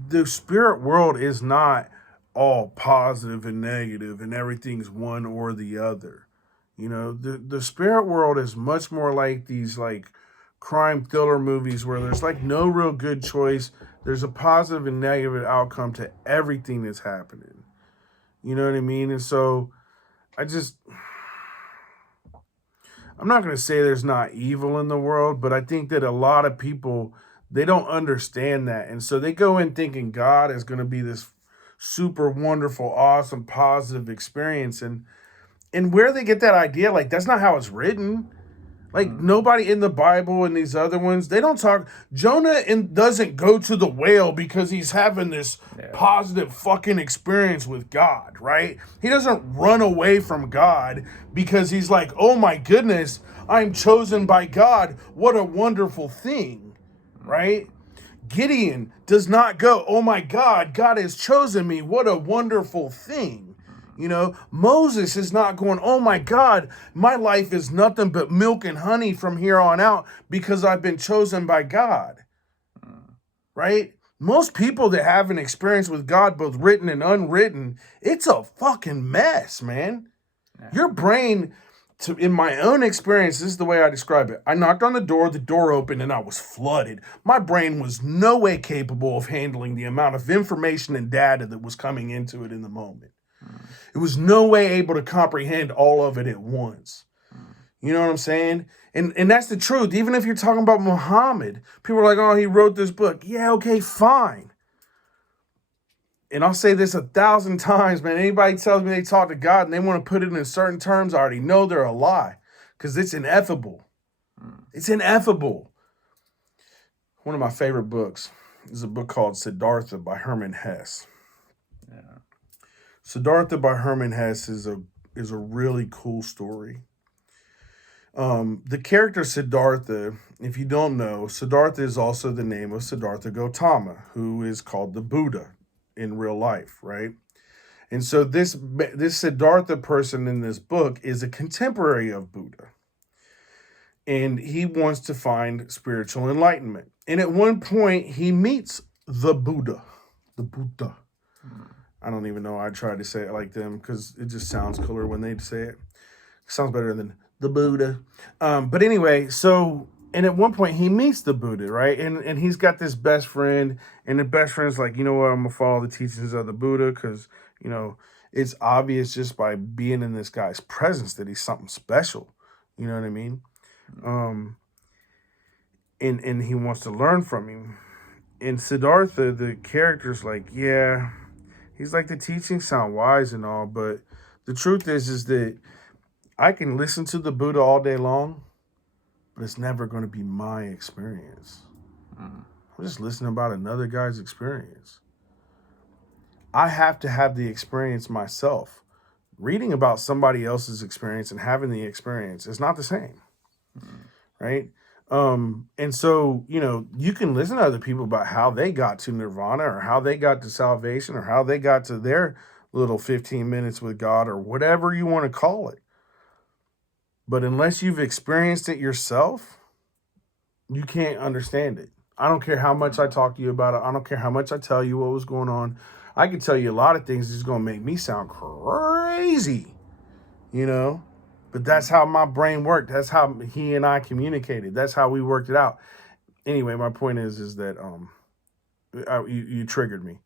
The spirit world is not all positive and negative and everything's one or the other. You know, the spirit world is much more like these like crime thriller movies where there's like no real good choice. There's a positive and negative outcome to everything that's happening. You know what I mean? And so I'm not going to say there's not evil in the world, but I think that a lot of people, they don't understand that. And so they go in thinking God is going to be this super wonderful, awesome, positive experience. And where they get that idea, like, that's not how it's written. Like, nobody in the Bible and these other ones, they don't talk. Jonah doesn't go to the whale because he's having this positive fucking experience with God, right? He doesn't run away from God because he's like, oh my goodness, I'm chosen by God. What a wonderful thing, right? Gideon does not go, oh my God, God has chosen me. What a wonderful thing. You know, Moses is not going, oh my God, my life is nothing but milk and honey from here on out because I've been chosen by God. Right? Most people that have an experience with God, both written and unwritten, it's a fucking mess, man. Yeah. Your brain, in my own experience, this is the way I describe it. I knocked on the door opened, and I was flooded. My brain was no way capable of handling the amount of information and data that was coming into it in the moment. It was no way able to comprehend all of it at once. You know what I'm saying? And that's the truth. Even if you're talking about Muhammad, people are like, oh, he wrote this book. Yeah, okay, fine. And I'll say this 1,000 times, man. Anybody tells me they talk to God and they want to put it in certain terms, I already know they're a lie. Because it's ineffable. It's ineffable. One of my favorite books is a book called Siddhartha by Herman Hesse. Yeah. Siddhartha by Herman Hesse is a really cool story. The character Siddhartha, if you don't know, Siddhartha is also the name of Siddhartha Gautama, who is called the Buddha in real life, right? And so this Siddhartha person in this book is a contemporary of Buddha, and he wants to find spiritual enlightenment. And at one point, he meets the Buddha. The Buddha. I don't even know. I tried to say it like them because it just sounds cooler when they say it. Sounds better than the Buddha. But anyway, and at one point he meets the Buddha, right? And he's got this best friend, and the best friend's like, you know what, I'm gonna follow the teachings of the Buddha because, it's obvious just by being in this guy's presence that he's something special. You know what I mean? And he wants to learn from him. And Siddhartha, the character's like, yeah, he's like, the teachings sound wise and all, but the truth is that I can listen to the Buddha all day long, but it's never going to be my experience. I'm just listening about another guy's experience. I have to have the experience myself. Reading about somebody else's experience and having the experience is not the same, right? And so, you can listen to other people about how they got to nirvana or how they got to salvation or how they got to their little 15 minutes with God or whatever you want to call it. But unless you've experienced it yourself, you can't understand it. I don't care how much I talk to you about it. I don't care how much I tell you what was going on. I can tell you a lot of things that's going to make me sound crazy, But that's how my brain worked. That's how he and I communicated. That's how we worked it out. Anyway, my point is that you triggered me.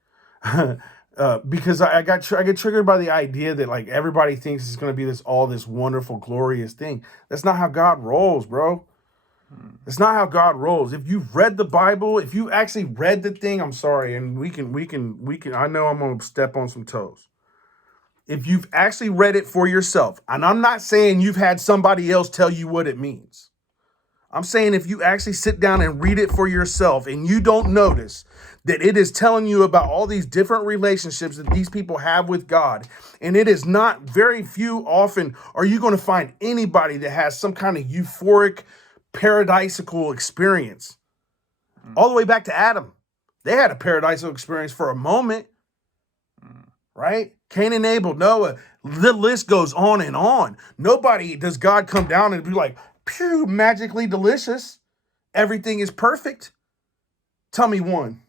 Because I get triggered by the idea that like everybody thinks it's going to be this wonderful, glorious thing. That's not how God rolls, bro. It's not how God rolls. If you've read the Bible, if you actually read the thing, I'm sorry, and we can. I know I'm going to step on some toes. If you've actually read it for yourself, and I'm not saying you've had somebody else tell you what it means. I'm saying if you actually sit down and read it for yourself and you don't notice that it is telling you about all these different relationships that these people have with God, and it is not very few often are you going to find anybody that has some kind of euphoric, paradisical experience. All the way back to Adam. They had a paradisical experience for a moment, right? Cain and Abel, Noah, the list goes on and on. Nobody does God come down and be like, phew, magically delicious. Everything is perfect. Tell me one.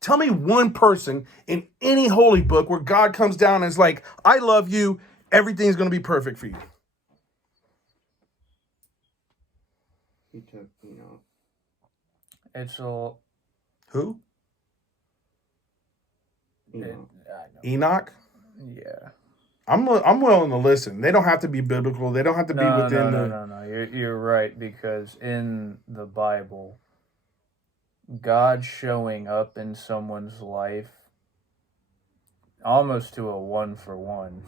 Tell me one person in any holy book where God comes down and is like, I love you. Everything's going to be perfect for you. He took, It's all. Who? Enoch. Enoch? Yeah. I'm willing to listen. They don't have to be biblical. They don't have to be within No. You're right, because in the Bible, God showing up in someone's life almost to a 1-for-1.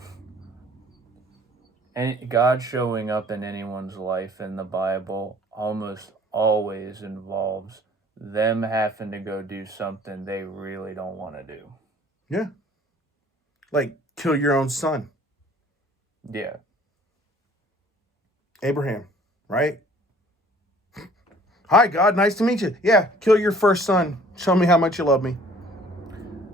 And God showing up in anyone's life in the Bible almost always involves them having to go do something they really don't want to do. Yeah. Like kill your own son. Yeah. Abraham, right? Hi, God, nice to meet you. Yeah, kill your first son. Show me how much you love me.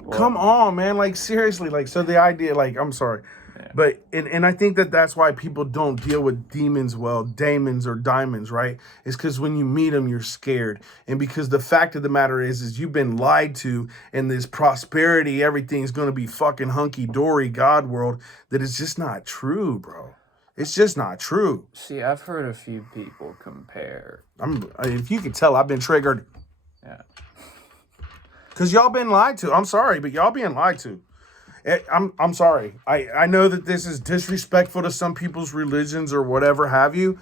Well, come on, man. Like, seriously. Like, so the idea, like, I'm sorry. Yeah. But, and I think that's why people don't deal with demons well, daemons or diamonds, right? It's because when you meet them, you're scared. And because the fact of the matter is you've been lied to, and this prosperity, everything's going to be fucking hunky-dory God world, that it's just not true, bro. It's just not true. See, I've heard a few people compare. If you can tell, I've been triggered. Yeah. Because y'all been lied to. I'm sorry, but y'all being lied to. I'm sorry. I know that this is disrespectful to some people's religions or whatever have you,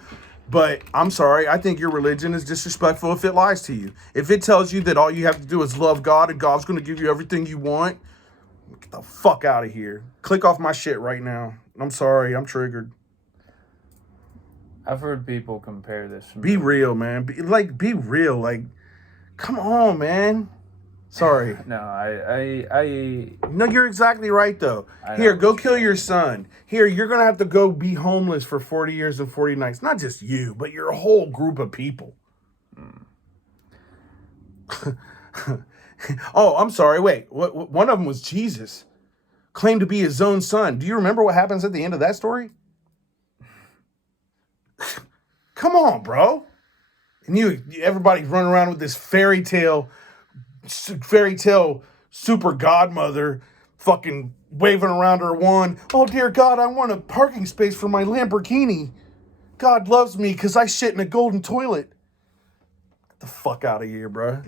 but I'm sorry. I think your religion is disrespectful if it lies to you. If it tells you that all you have to do is love God and God's going to give you everything you want, get the fuck out of here. Click off my shit right now. I'm sorry. I'm triggered. I've heard people compare this. Be real, man. Be real. Like, come on, man. Sorry. No, I No, you're exactly right, though. I Here, know go what kill you're your son. Here, you're going to have to go be homeless for 40 years and 40 nights. Not just you, but your whole group of people. Oh, I'm sorry. Wait. One of them was Jesus. Claimed to be his own son. Do you remember what happens at the end of that story? Come on, bro. And everybody's running around with this fairy tale super godmother fucking waving around her wand. Oh, dear God, I want a parking space for my Lamborghini. God loves me because I shit in a golden toilet. Get the fuck out of here, bro.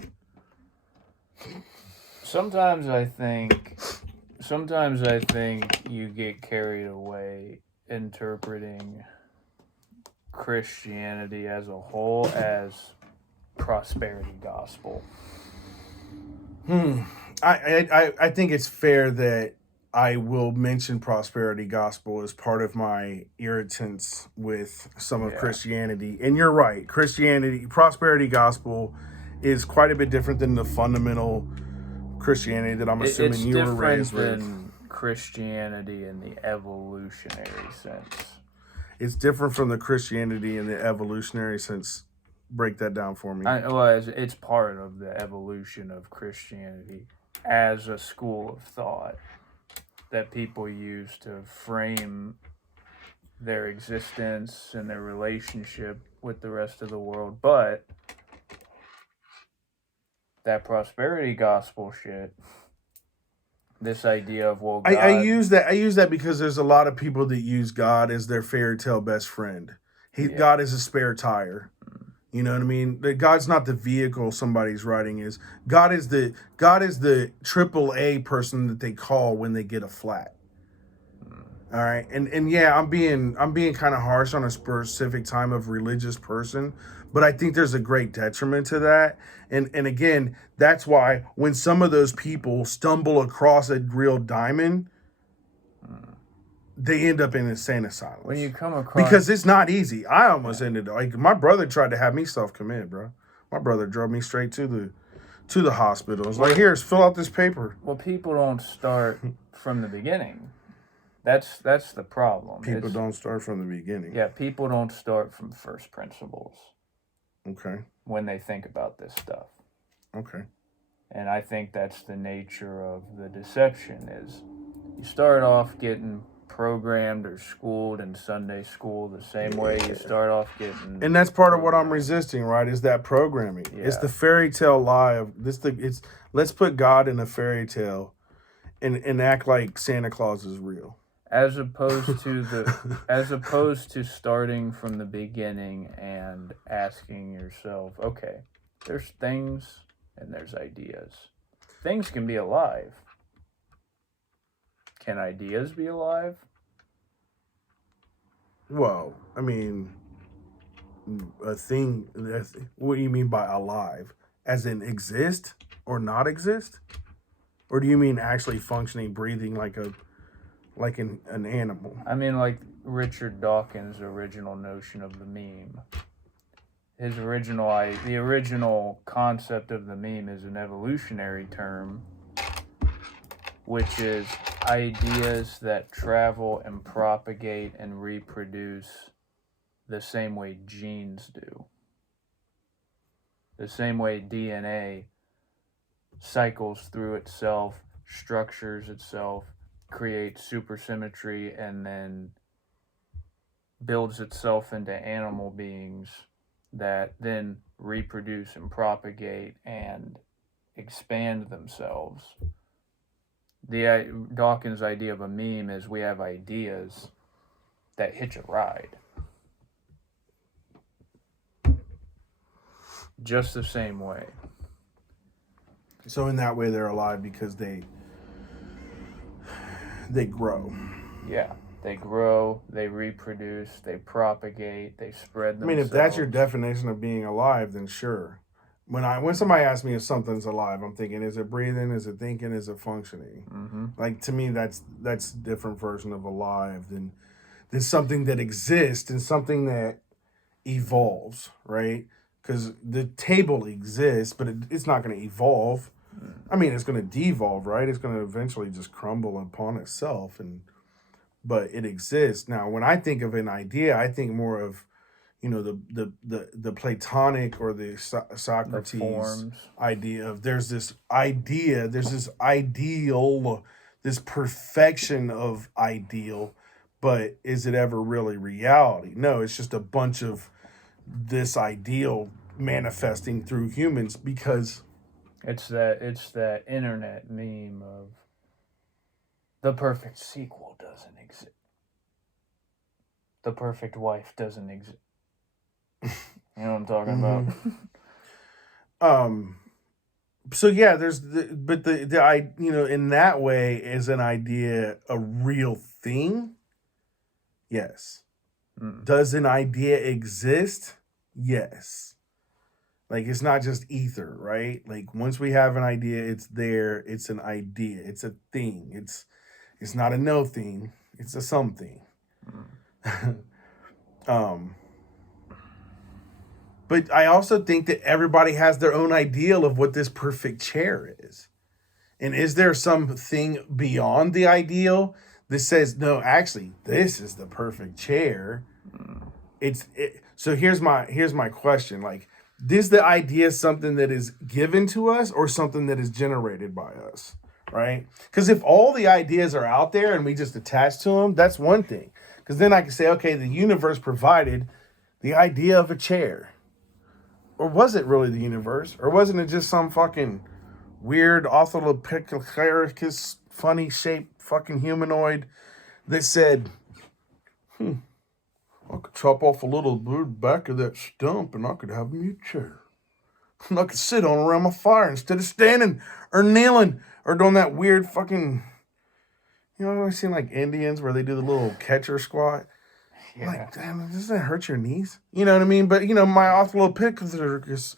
Sometimes I think you get carried away interpreting Christianity as a whole as prosperity gospel. I think it's fair that I will mention prosperity gospel as part of my irritants with some of Christianity. And you're right. Prosperity gospel is quite a bit different than the fundamental Christianity that I'm assuming you were raised with. It's different than Christianity in the evolutionary sense. It's different from the Christianity in the evolutionary sense. Break that down for me. It's part of the evolution of Christianity as a school of thought that people use to frame their existence and their relationship with the rest of the world. But that prosperity gospel shit, this idea of, well, God... I use that because there's a lot of people that use God as their fairy tale best friend. God is a spare tire. You know what I mean? God's not the vehicle somebody's riding is. God is the AAA person that they call when they get a flat. All right. And yeah, I'm being kind of harsh on a specific time of religious person, but I think there's a great detriment to that. And again, that's why when some of those people stumble across a real diamond, they end up in insane asylums. When you come across... Because it's not easy. I almost ended up... Like, my brother tried to have me self-commit, bro. My brother drove me straight to the hospital. It's like, here, fill out this paper. Well, people don't start from the beginning. That's the problem. People don't start from the beginning. Yeah, people don't start from first principles. Okay. When they think about this stuff. Okay. And I think that's the nature of the deception is you start off getting programmed or schooled in Sunday school the same way you start off getting... And that's part of what I'm resisting, right, is that programming. Yeah. It's the fairy tale lie of let's put God in a fairy tale and act like Santa Claus is real. As opposed to starting from the beginning and asking yourself, okay, there's things and there's ideas. Things can be alive. Can ideas be alive? Well, I mean, a thing. What do you mean by alive? As in exist or not exist? Or do you mean actually functioning, breathing like an animal? I mean, like Richard Dawkins' original notion of the meme. The original concept of the meme is an evolutionary term, which is ideas that travel and propagate and reproduce the same way genes do. The same way DNA cycles through itself, structures itself, creates supersymmetry, and then builds itself into animal beings that then reproduce and and expand themselves. Dawkins' idea of a meme is we have ideas that hitch a ride. Just the same way. So in that way, they're alive because they grow. Yeah, they grow, they reproduce, they propagate, they spread themselves. I mean, if that's your definition of being alive, then sure. When somebody asks me if something's alive, I'm thinking, is it breathing? Is it thinking? Is it functioning? Mm-hmm. Like, to me, that's a different version of alive than something that exists and something that evolves, right? Because the table exists, but it's not going to evolve. I mean, it's going to devolve, right? It's going to eventually just crumble upon itself, but it exists. Now, when I think of an idea, I think more of, the Platonic or the The Socrates forms. idea of there's this ideal, this perfection of ideal, but is it ever really reality? No, it's just a bunch of this ideal manifesting through humans because It's that internet meme of the perfect sequel doesn't exist. The perfect wife doesn't exist. You know what I'm talking about? So yeah, in that way, is an idea a real thing? Yes. Does an idea exist? Yes. Like, it's not just ether, right? Like, once we have an idea, it's there. It's an idea. It's a thing. It's not a no thing. It's a something. But I also think that everybody has their own ideal of what this perfect chair is. And is there something beyond the ideal that says, no, actually, this is the perfect chair? So here's my question. Like, is the idea something that is given to us or something that is generated by us? Right? Because if all the ideas are out there and we just attach to them, that's one thing. Because then I can say, okay, the universe provided the idea of a chair. Or was it really the universe? Or wasn't it just some fucking weird, authropiclaricus, funny shaped fucking humanoid that said, I could chop off a little bird back of that stump and I could have me a chair. And I could sit on around my fire instead of standing or kneeling or doing that weird fucking, I've seen like Indians where they do the little catcher squat. Yeah. Like, damn, doesn't that hurt your knees? You know what I mean? But, my australopithecus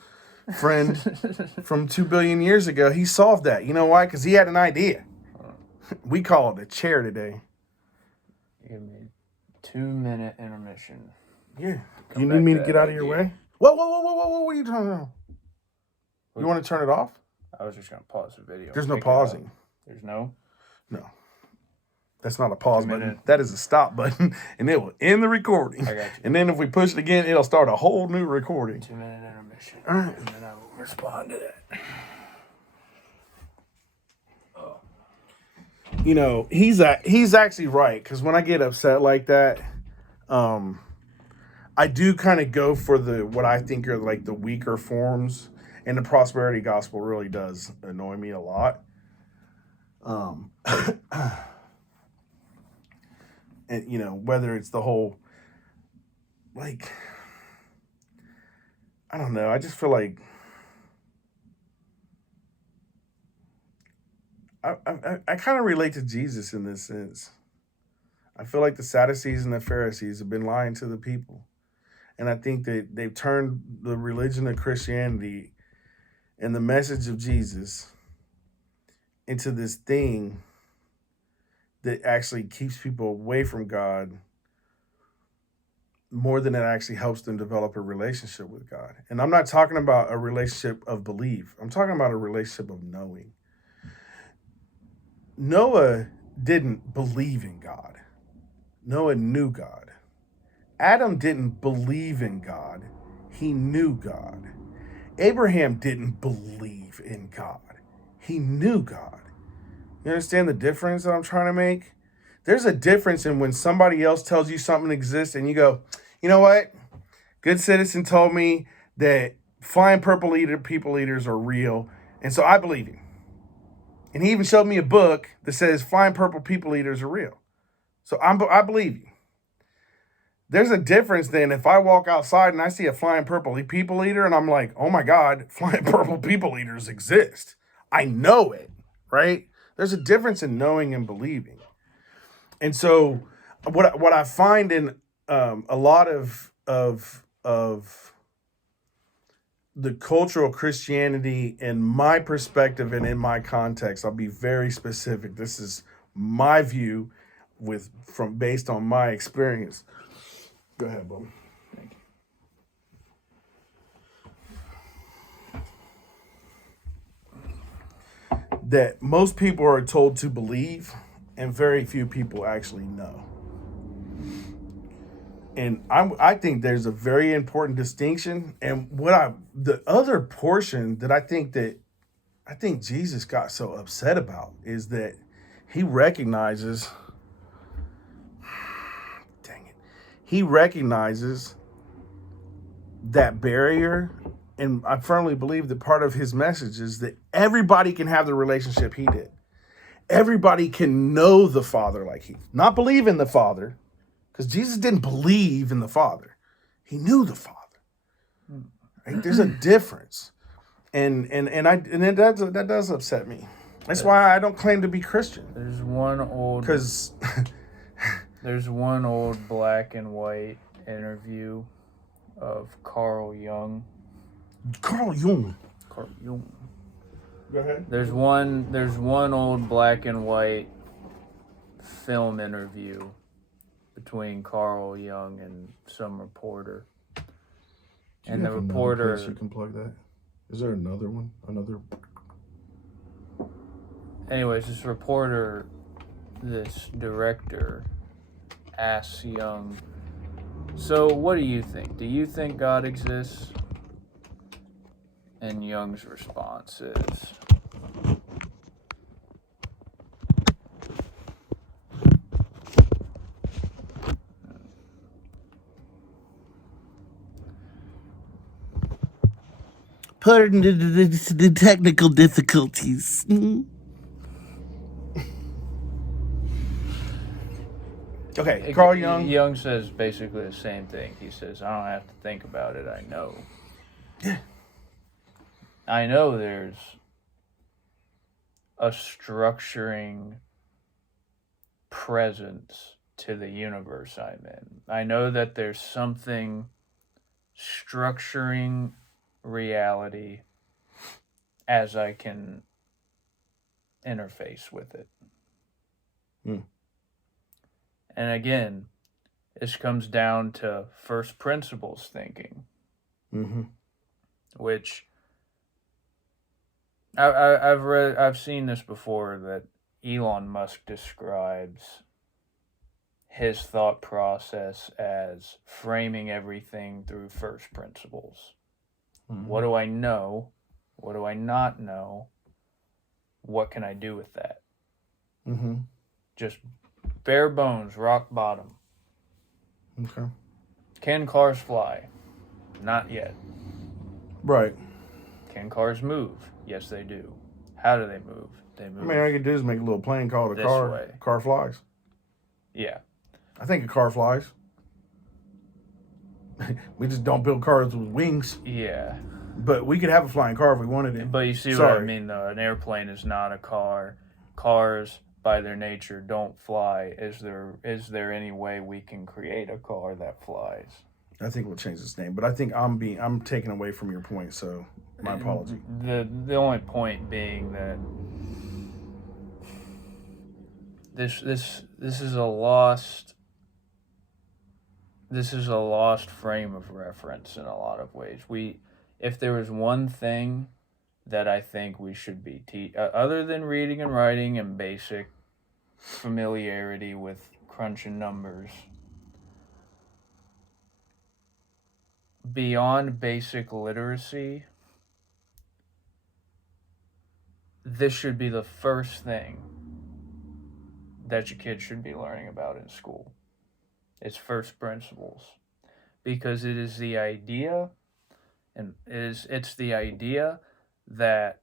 friend from 2 billion years ago, he solved that. You know why? Because he had an idea. We call it a chair today. Give me a 2-minute intermission. Yeah. Come You need back me to to get that out of your idea. way? Whoa, what are you talking about? You want to turn it off? I was just going to pause the video. There's no Pick it up. pausing. There's no? No. That's not a pause 2 button. minutes. That is a stop button, and it will end the recording. I got you. And then if we push it again, it'll start a whole new recording. 2-minute intermission. All right. And then I will respond to that. He's actually right, because when I get upset like that, I do kind of go for what I think are like the weaker forms, and the prosperity gospel really does annoy me a lot. And whether it's the whole, like, I don't know, I just feel like I kind of relate to Jesus in this sense. I feel like the Sadducees and the Pharisees have been lying to the people. And I think that they've turned the religion of Christianity and the message of Jesus into this thing that actually keeps people away from God more than it actually helps them develop a relationship with God. And I'm not talking about a relationship of belief. I'm talking about a relationship of knowing. Noah didn't believe in God. Noah knew God. Adam didn't believe in God. He knew God. Abraham didn't believe in God. He knew God. You understand the difference that I'm trying to make? There's a difference in when somebody else tells you something exists and you go, you know what? Good Citizen told me that flying purple people eaters are real, and so I believe him. And he even showed me a book that says flying purple people eaters are real. So I believe you. There's a difference then if I walk outside and I see a flying purple people eater and I'm like, oh my God, flying purple people eaters exist. I know it, right? There's a difference in knowing and believing. And so what I find in a lot of the cultural Christianity in my perspective and in my context, I'll be very specific. This is my view based on my experience. Go ahead, Bo. Thank you. that most people are told to believe and very few people actually know. And I think there's a very important distinction. And the other portion that I think Jesus got so upset about is that he recognizes, dang it, he recognizes that barrier. And I firmly believe that part of his message is that everybody can have the relationship he did. Everybody can know the Father like he, not believe in the Father, because Jesus didn't believe in the Father. He knew the Father. Right? There's a difference. And that does upset me. That's why I don't claim to be Christian. There's one old black and white interview of Carl Jung. Carl Jung. Go ahead. There's one old black and white film interview between Carl Jung and some reporter. And the reporter. You can plug that. Is there another one? Anyways, this director asks Jung, so what do you think? Do you think God exists? And Jung's response is, pardon the technical difficulties. Okay, Carl Jung. Jung says basically the same thing. He says, I don't have to think about it, I know. Yeah. I know there's a structuring presence to the universe I'm in. I know that there's something structuring reality as I can interface with it. And again, this comes down to first principles thinking, which I've seen this before, that Elon Musk describes his thought process as framing everything through first principles. What do I know? What do I not know? What can I do with that? Just bare bones, rock bottom. Okay. Can cars fly? Not yet. Right. Can cars move? Yes, they do. How do they move? They move. I mean, all you can do is make a little plane called a this car. way. Car flies. Yeah. I think a car flies. We just don't build cars with wings. Yeah. But we could have a flying car if we wanted it. But you see what I mean, though. An airplane is not a car. Cars, by their nature, don't fly. Is there any way we can create a car that flies? I think we'll change its name, but I think I'm taking away from your point, so my apology. The only point being that this is a lost frame of reference in a lot of ways. If there was one thing that I think we should be other than reading and writing and basic familiarity with crunching numbers, beyond basic literacy, this should be the first thing that your kids should be learning about in school. It's first principles, because it is the idea, and it's the idea that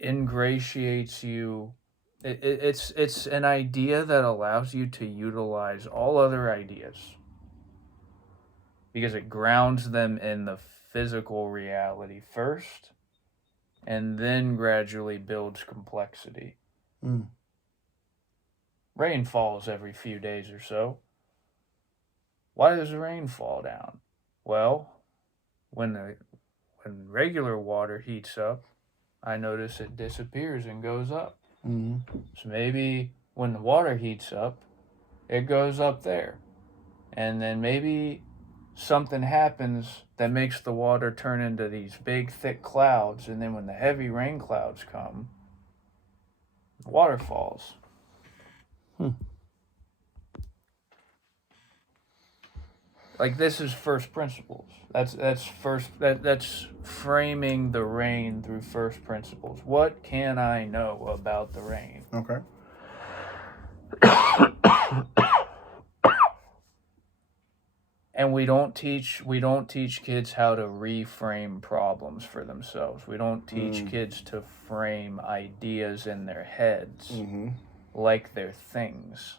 ingratiates you. It's an idea that allows you to utilize all other ideas, because it grounds them in the physical reality first, and then gradually builds complexity. Rain falls every few days or so. Why does the rain fall down? Well, when regular water heats up, I notice it disappears and goes up. So maybe when the water heats up, it goes up there. And then maybe something happens that makes the water turn into these big, thick clouds, and then when the heavy rain clouds come, water falls. Like, this is first principles. That's framing the rain through first principles. What can I know about the rain? Okay. And we don't teach kids how to reframe problems for themselves. We don't teach kids to frame ideas in their heads like they're things.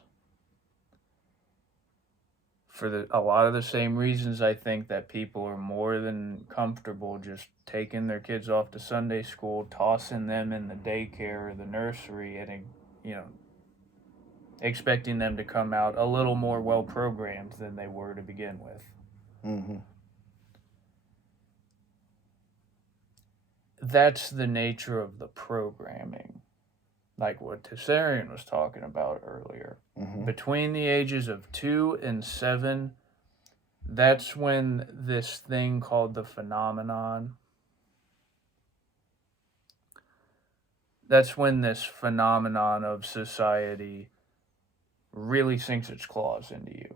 For a lot of the same reasons, I think that people are more than comfortable just taking their kids off to Sunday school, tossing them in the daycare or the nursery, and expecting them to come out a little more well-programmed than they were to begin with. That's the nature of the programming, like what Tessarian was talking about earlier. Between the ages of 2 and 7, that's when this thing called the phenomenon, that's when this phenomenon of society really sinks its claws into you.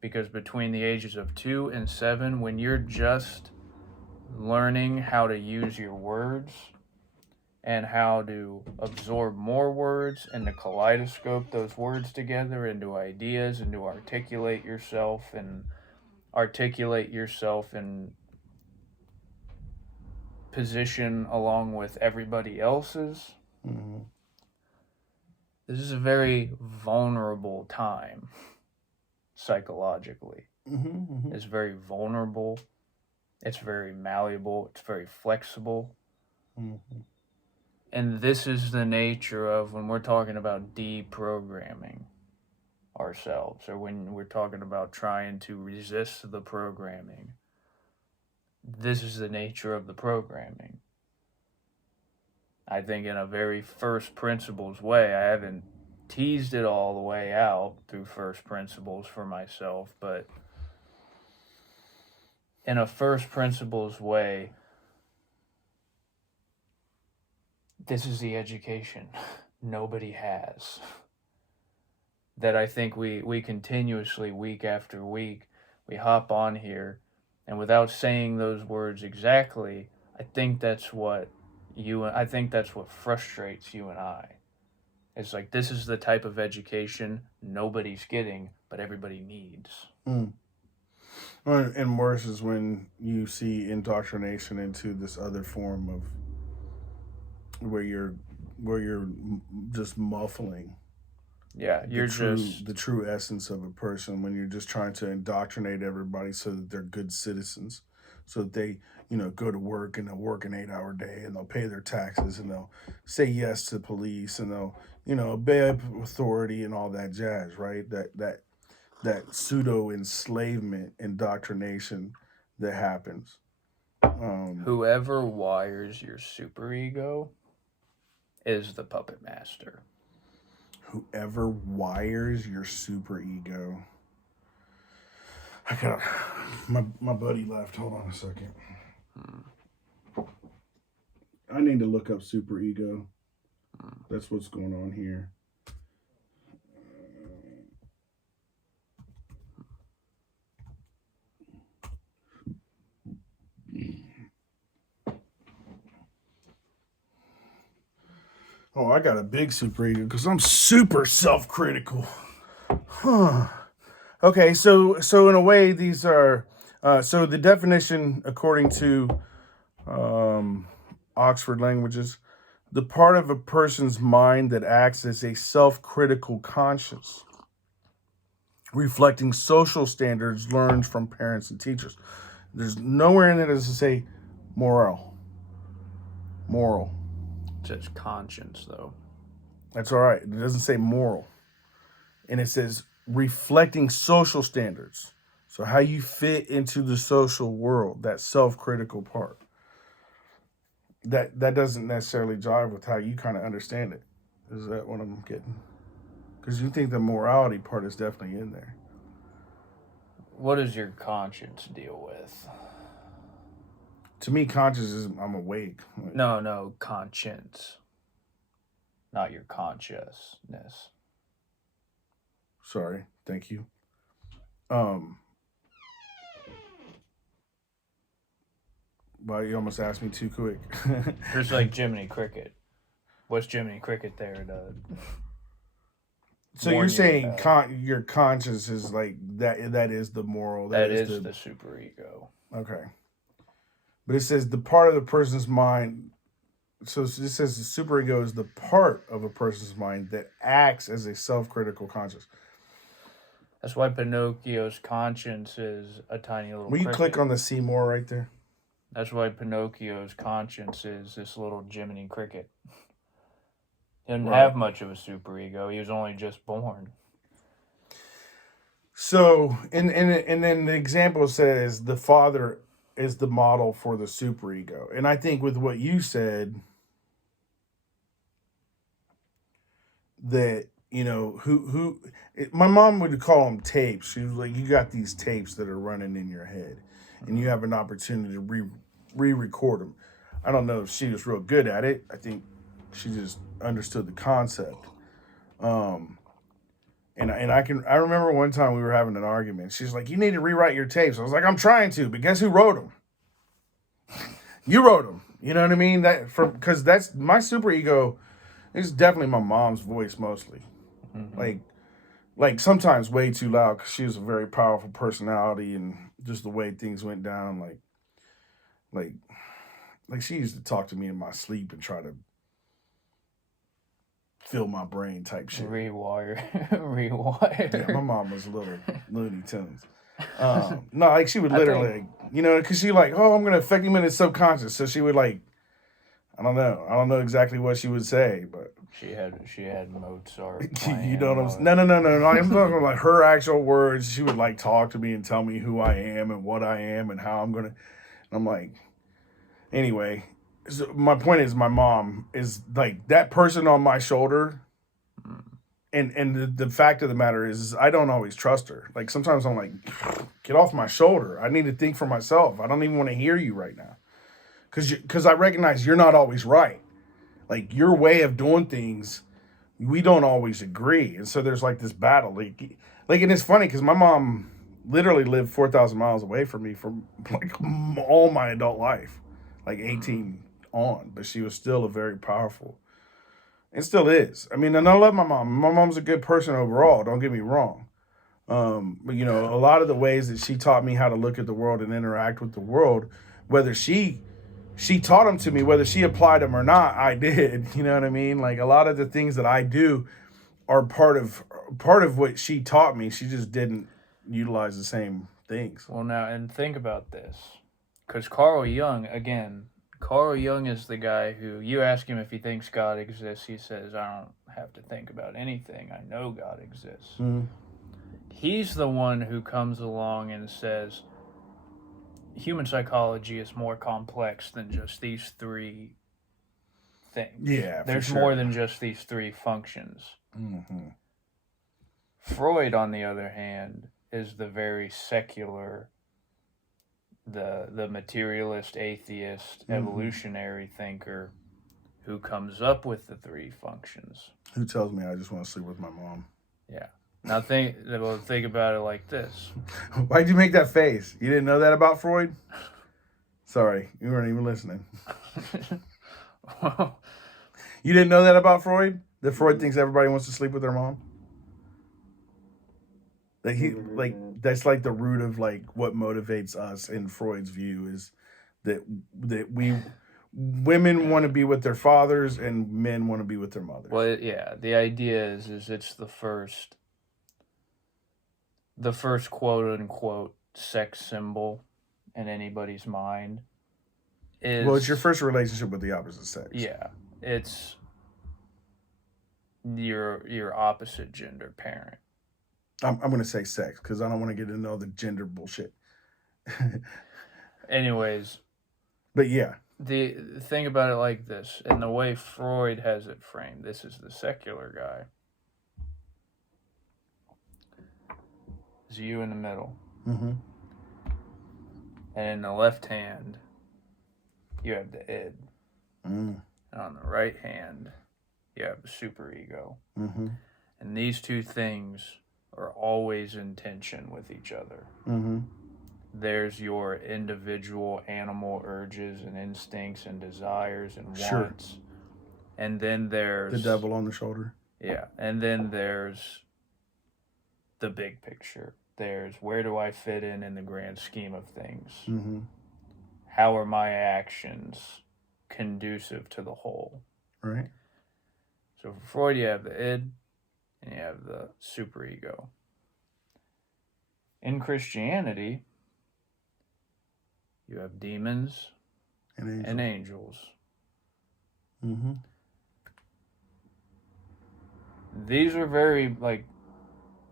Because between the ages of 2 and 7, when you're just learning how to use your words and how to absorb more words and to kaleidoscope those words together into ideas and to articulate yourself in position along with everybody else's. This is a very vulnerable time psychologically. It's very vulnerable. It's very malleable. It's very flexible. And this is the nature of when we're talking about deprogramming ourselves, or when we're talking about trying to resist the programming. This is the nature of the programming. I think in a very first principles way, I haven't teased it all the way out through first principles for myself, but in a first principles way, this is the education nobody has. That I think we continuously, week after week, we hop on here, and without saying those words exactly, I think that's what frustrates you and I. It's like, this is the type of education nobody's getting, but everybody needs. And worse is when you see indoctrination into this other form of where you're just muffling. Yeah, the true essence of a person, when you're just trying to indoctrinate everybody so that they're good citizens, so that they go to work and they'll work an 8-hour day and they'll pay their taxes and they'll say yes to police and they'll obey authority and all that jazz, right? That pseudo enslavement indoctrination that happens. Whoever wires your superego is the puppet master. Whoever wires your superego. My buddy left. Hold on a second. I need to look up superego. That's what's going on here. Oh, I got a big superego because I'm super self-critical. Okay, so in a way, these are so the definition according to Oxford Languages, the part of a person's mind that acts as a self-critical conscience, reflecting social standards learned from parents and teachers. There's nowhere in there that does it say moral. It says conscience, though. That's all right. It doesn't say moral. And it says reflecting social standards. So how you fit into the social world, that self-critical part. That doesn't necessarily jive with how you kind of understand it. Is that what I'm getting? Because you think the morality part is definitely in there. what does your conscience deal with? To me, conscious is I'm awake. No, conscience. Not your consciousness. Sorry, thank you. Well, you almost asked me too quick. Just like Jiminy Cricket. What's Jiminy Cricket there to So warn you're you saying about? your conscience is like that? That is the moral. That is the superego. Okay. But it says the part of the person's mind. So it says the superego is the part of a person's mind that acts as a self-critical conscience. That's why Pinocchio's conscience is a tiny little Will you cricket. click on the see more right there? That's why Pinocchio's conscience is this little Jiminy Cricket. He didn't have much of a superego. He was only just born. So, and then the example says the father is the model for the superego. And I think with what you said, that, you know, my mom would call them tapes. She was like, you got these tapes that are running in your head and you have an opportunity to re-record them. I don't know if she was real good at it. I think she just understood the concept. And I remember one time we were having an argument. She's like, you need to rewrite your tapes. I was like, I'm trying to, but guess who wrote them? You wrote them. You know what I mean? Because that's my superego. It's definitely my mom's voice mostly. Mm-hmm. Like sometimes way too loud because she was a very powerful personality and just the way things went down. Like she used to talk to me in my sleep and try to fill my brain type shit. Rewire. Yeah, my mom was a little Looney Tunes. No, like she would literally, you know, because she like, oh, I'm gonna affect him in his subconscious. So she would like, I don't know exactly what she would say, but she had Mozart. You know what I'm saying? No. I'm talking like her actual words. She would like talk to me and tell me who I am and what I am and how I'm gonna. And I'm like, anyway. So my point is, my mom is like that person on my shoulder. And the fact of the matter is I don't always trust her. Like sometimes I'm like, get off my shoulder. I need to think for myself. I don't even want to hear you right now. Because I recognize you're not always right. Like your way of doing things, we don't always agree. And so there's like this battle. Like and it's funny because my mom literally lived 4,000 miles away from me for like all my adult life. Like 18 on. But she was still a very powerful. It still is. I mean, and I love my mom. My mom's a good person overall. Don't get me wrong. But you know, a lot of the ways that she taught me how to look at the world and interact with the world, whether she taught them to me, whether she applied them or not, I did. You know what I mean? Like a lot of the things that I do are part of what she taught me. She just didn't utilize the same things. Well, now and think about this, because Carl Jung is the guy who, you ask him if he thinks God exists, he says, I don't have to think about anything. I know God exists. Mm-hmm. He's the one who comes along and says, human psychology is more complex than just these three things. Yeah, there's more than just these three functions. Mm-hmm. Freud, on the other hand, is the very secular, the materialist, atheist, evolutionary thinker who comes up with the three functions. Who tells me I just want to sleep with my mom? Yeah. Now think about it like this. Why'd you make that face? You didn't know that about Freud? Sorry, you weren't even listening. You didn't know that about Freud? That Freud thinks everybody wants to sleep with their mom? That's like the root of like what motivates us in Freud's view is that women want to be with their fathers and men want to be with their mothers. Well, yeah, the idea is it's the first quote unquote sex symbol in anybody's mind. It's your first relationship with the opposite sex. Yeah, it's your opposite gender parent. I'm going to say sex because I don't want to get into all the gender bullshit. Anyways. But yeah. The thing about it like this, and the way Freud has it framed, this is the secular guy. It's you in the middle. Mm-hmm. And in the left hand, you have the id. Mm. And on the right hand, you have the superego. Mm-hmm. And these two things are always in tension with each other. Mm-hmm. There's your individual animal urges and instincts and desires and Sure. wants. And then there's... The devil on the shoulder. Yeah. And then there's the big picture. There's where do I fit in the grand scheme of things? Mm-hmm. How are my actions conducive to the whole? Right. So for Freud, you have the id and you have the superego. In Christianity, you have demons and angels. Mm-hmm. These are very,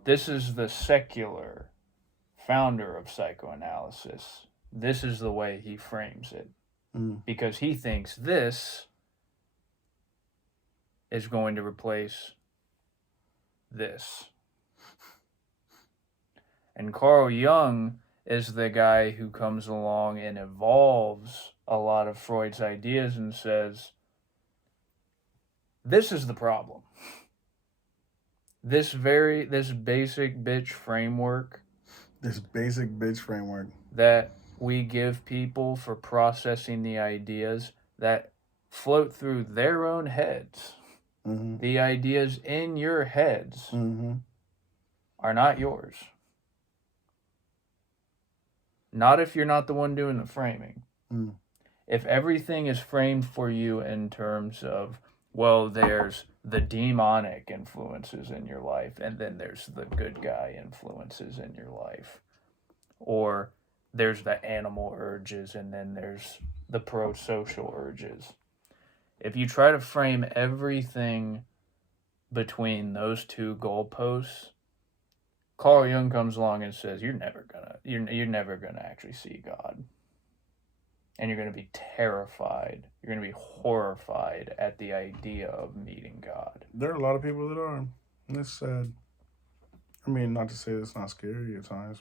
this is the secular founder of psychoanalysis. This is the way he frames it. Mm. Because he thinks this is going to replace this. And Carl Jung is the guy who comes along and evolves a lot of Freud's ideas and says, this is the problem. This basic bitch framework. This basic bitch framework. That we give people for processing the ideas that float through their own heads. Mm-hmm. The ideas in your heads are not yours. Not if you're not the one doing the framing. Mm. If everything is framed for you in terms of, well, there's the demonic influences in your life, and then there's the good guy influences in your life. Or there's the animal urges, and then there's the pro-social urges. If you try to frame everything between those two goalposts, Carl Jung comes along and says, you're never gonna actually see God. And you're gonna be terrified. You're gonna be horrified at the idea of meeting God. There are a lot of people that are. And it's sad. I mean, not to say it's not scary at times,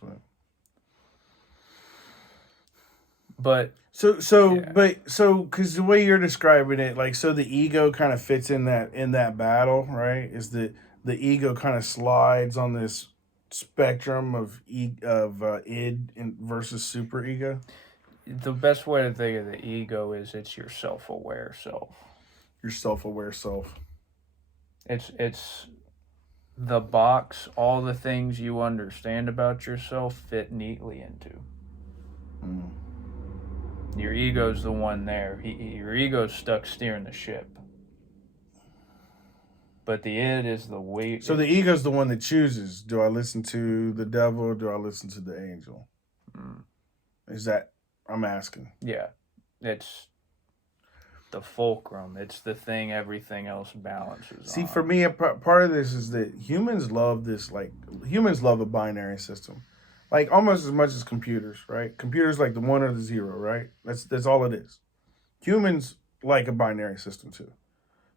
but because the way you're describing it, so the ego kind of fits in that battle, right? Is that the ego kind of slides on this spectrum of id versus superego? The best way to think of the ego is it's your self-aware self. Your self-aware self. It's the box all the things you understand about yourself fit neatly into. Mm. Your ego's the one there. Your ego's stuck steering the ship. But the id is the weight. So the ego's the one that chooses. Do I listen to the devil or do I listen to the angel? Mm. Is that... I'm asking. Yeah. It's the fulcrum. It's the thing everything else balances See, on. for me, part of this is that humans love a binary system. Almost as much as computers, right? Computers like the 1 or the 0, right? That's all it is. Humans like a binary system too.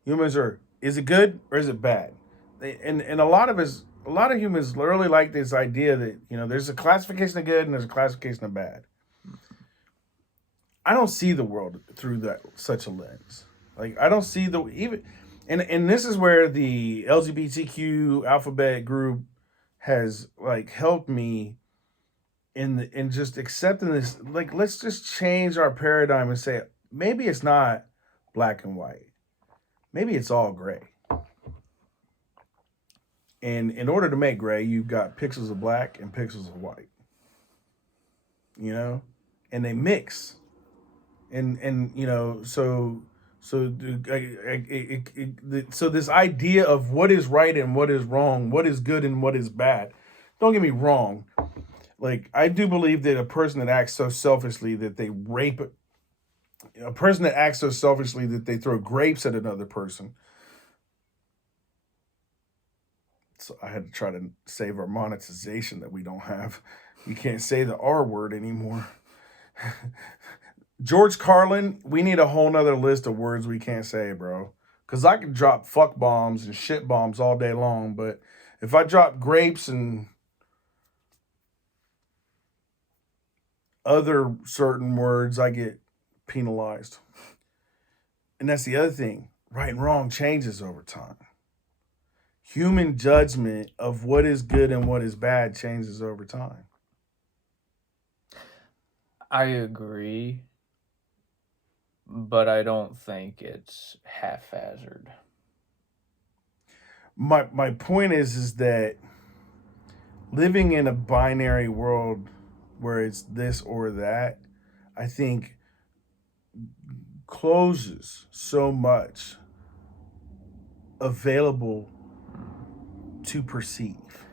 Humans are, is it good or is it bad? And a lot of humans really like this idea that, there's a classification of good and there's a classification of bad. I don't see the world through such a lens. I don't see and this is where the LGBTQ alphabet group has helped me in just accepting this. Let's just change our paradigm and say maybe it's not black and white. Maybe it's all gray. And in order to make gray, you've got pixels of black and pixels of white. And they mix. So this idea of what is right and what is wrong, what is good and what is bad. Don't get me wrong. I do believe that a person that acts so selfishly that they rape, a person that acts so selfishly that they throw grapes at another person. So I had to try to save our monetization that we don't have. You can't say the R word anymore. George Carlin, we need a whole nother list of words we can't say, bro. Because I can drop fuck bombs and shit bombs all day long, but if I drop grapes and other certain words, I get penalized. And that's the other thing. Right and wrong changes over time. Human judgment of what is good and what is bad changes over time. I agree, but I don't think it's haphazard. My point is that living in a binary world where it's this or that, I think closes so much available to perceive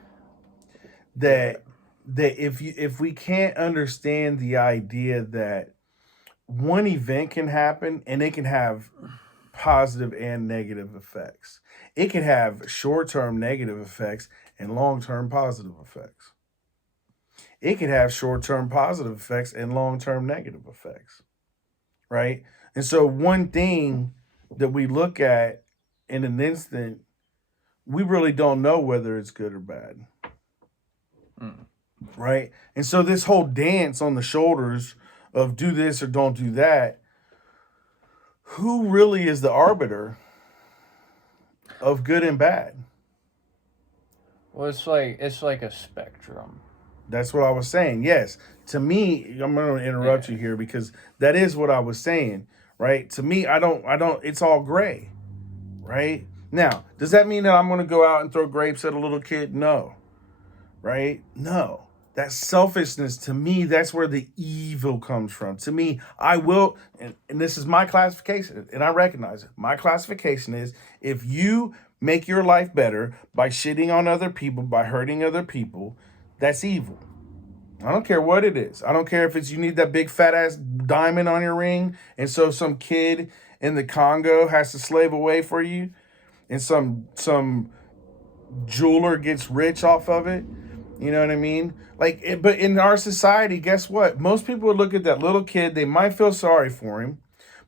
that if we can't understand the idea that one event can happen and it can have positive and negative effects. It can have short-term negative effects and long-term positive effects. It can have short-term positive effects and long-term negative effects. Right? And so one thing that we look at in an instant, we really don't know whether it's good or bad. Right? And so this whole dance on the shoulders of do this or don't do that, who really is the arbiter of good and bad? Well, it's like a spectrum. That's what I was saying. Yes. To me, I'm going to interrupt you here because that is what I was saying, right? To me, I don't, it's all gray, right? Now, does that mean that I'm going to go out and throw grapes at a little kid? No, right? No. That selfishness, to me, that's where the evil comes from. To me, I will, and this is my classification, and I recognize it. My classification is if you make your life better by shitting on other people, by hurting other people, that's evil. I don't care what it is. I don't care if it's you need that big fat ass diamond on your ring, and so some kid in the Congo has to slave away for you, and some jeweler gets rich off of it. You know what I mean? But in our society, guess what? Most people would look at that little kid. They might feel sorry for him,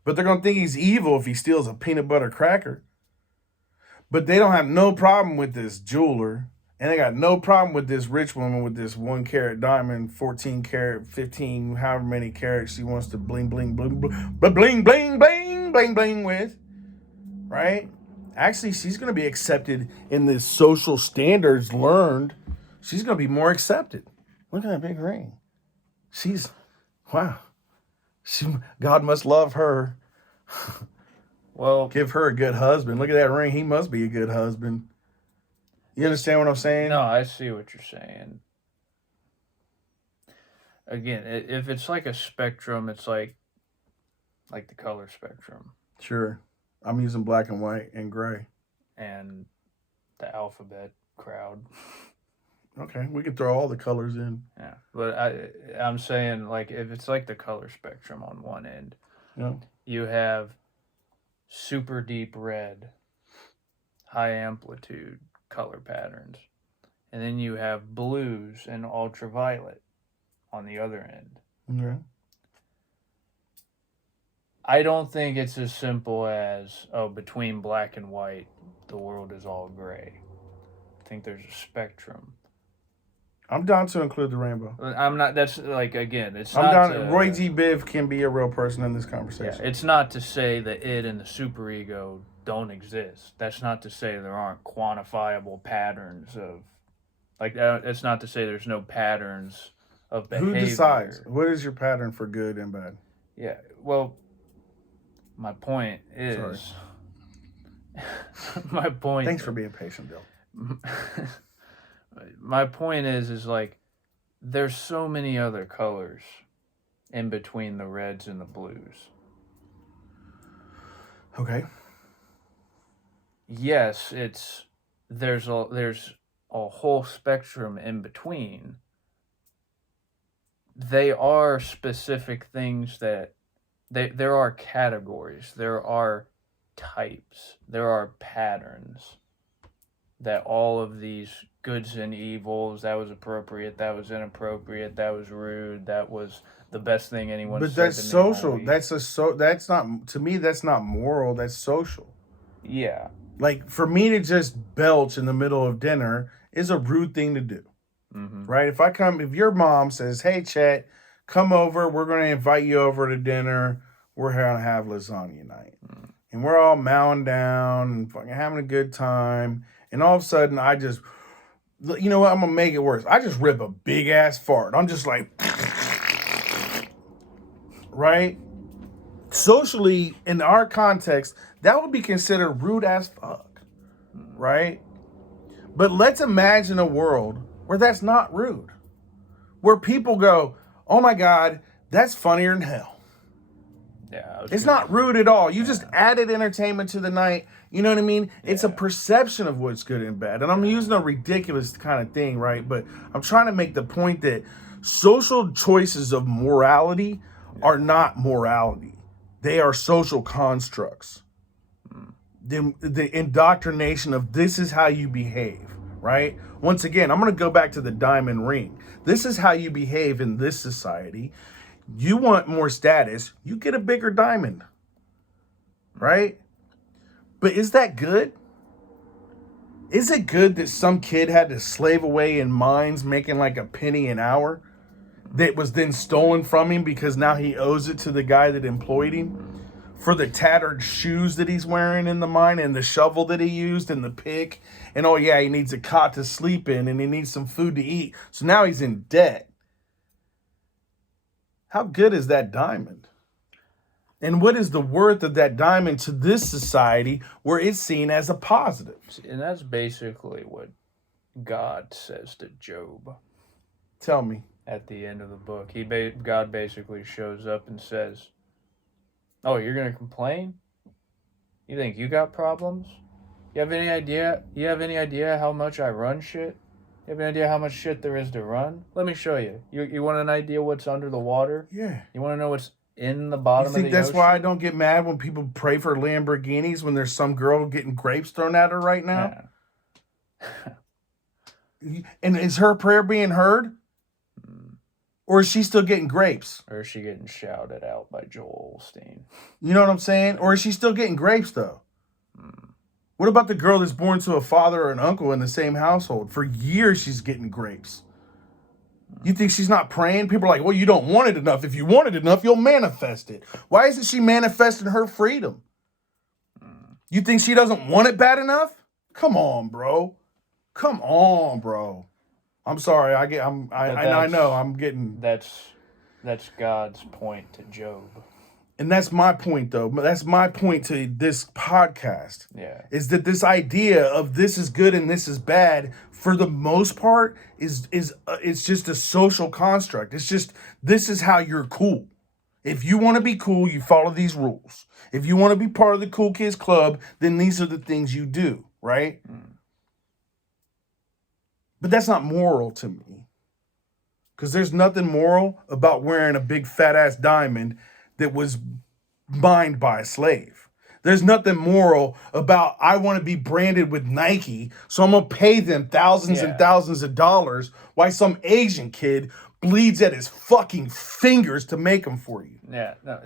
but they're gonna think he's evil if he steals a peanut butter cracker. But they don't have no problem with this jeweler. And they got no problem with this rich woman with this 1 carat diamond, 14 carat, 15, however many carats she wants to bling, bling, bling, bling, bling, bling, bling, bling, bling with, right? Actually, she's going to be accepted in the social standards learned. She's going to be more accepted. Look at that big ring. Wow. God must love her. Well, give her a good husband. Look at that ring. He must be a good husband. You understand what I'm saying? No, I see what you're saying. Again, if it's like a spectrum, it's like the color spectrum. Sure. I'm using black and white and gray. And the alphabet crowd. Okay, we can throw all the colors in. Yeah, but I'm saying, like, if it's like the color spectrum on one end, you have super deep red, high amplitude color patterns, and then you have blues and ultraviolet on the other end. Okay. I don't think it's as simple as, between black and white, the world is all gray. I think there's a spectrum. I'm down to include the rainbow. I'm not, that's like, again, it's I'm not down. to, Roy G. Biv can be a real person in this conversation. Yeah, it's not to say that it and the superego don't exist. That's not to say there aren't quantifiable patterns of, like, it's not to say there's no patterns of behavior. Who decides? What is your pattern for good and bad? Yeah, well, my point is... my point... Thanks for being patient, Bill. My point is like, there's so many other colors in between the reds and the blues. Okay. Yes, there's a whole spectrum in between. They are specific things that there are categories, there are types, there are patterns that all of these goods and evils, that was appropriate, that was inappropriate, that was rude, that was the best thing anyone said. But that's social. That's not, to me, that's not moral, that's social. Yeah. Like, for me to just belch in the middle of dinner is a rude thing to do. Mm-hmm. Right? If your mom says, hey, Chet, come over. We're going to invite you over to dinner. We're going to have lasagna night. And we're all mowing down and fucking having a good time. And all of a sudden, I just, you know what? I'm going to make it worse. I just rip a big ass fart. I'm just like, right? Socially, in our context, that would be considered rude as fuck, right? But let's imagine a world where that's not rude. Where people go, oh my God, that's funnier than hell. Yeah, It's not rude at all. You just added entertainment to the night. You know what I mean? It's a perception of what's good and bad. And I'm using a ridiculous kind of thing, right? But I'm trying to make the point that social choices of morality are not morality. They are social constructs. The indoctrination of this is how you behave, right? Once again, I'm going to go back to the diamond ring. This is how you behave in this society. You want more status, you get a bigger diamond, right? But is that good? Is it good that some kid had to slave away in mines making like a penny an hour that was then stolen from him because now he owes it to the guy that employed him for the tattered shoes that he's wearing in the mine and the shovel that he used and the pick, and oh yeah, he needs a cot to sleep in and he needs some food to eat, so now he's in debt. How good is that diamond? And what is the worth of that diamond to this society where it's seen as a positive? And that's basically what God says to Job Tell me. at the end of the book. God basically shows up and says, "Oh, you're gonna complain? You think you got problems? You have any idea? You have any idea how much I run shit? You have any idea how much shit there is to run? Let me show you. You want an idea what's under the water? Yeah. You want to know what's in the bottom You of the think that's ocean? why I don't get mad when people pray for Lamborghinis when there's some girl getting grapes thrown at her right now? Yeah. And is her prayer being heard? Or is she still getting grapes? Or is she getting shouted out by Joel Osteen? You know what I'm saying? Or is she still getting grapes, though? What about the girl that's born to a father or an uncle in the same household? For years, she's getting grapes. You think she's not praying? People are like, well, you don't want it enough. If you want it enough, you'll manifest it. Why isn't she manifesting her freedom? You think she doesn't want it bad enough? Come on, bro. Come on, bro. I'm sorry. I know I'm getting. That's God's point to Job. And that's my point, though. That's my point to this podcast. Yeah. Is that this idea of this is good and this is bad, for the most part, is it's just a social construct. It's just, this is how you're cool. If you want to be cool, you follow these rules. If you want to be part of the cool kids club, then these are the things you do, right? But that's not moral to me. Because there's nothing moral about wearing a big fat ass diamond that was mined by a slave. There's nothing moral about I want to be branded with Nike, so I'm going to pay them thousands and thousands of dollars while some Asian kid bleeds at his fucking fingers to make them for you. Yeah, no,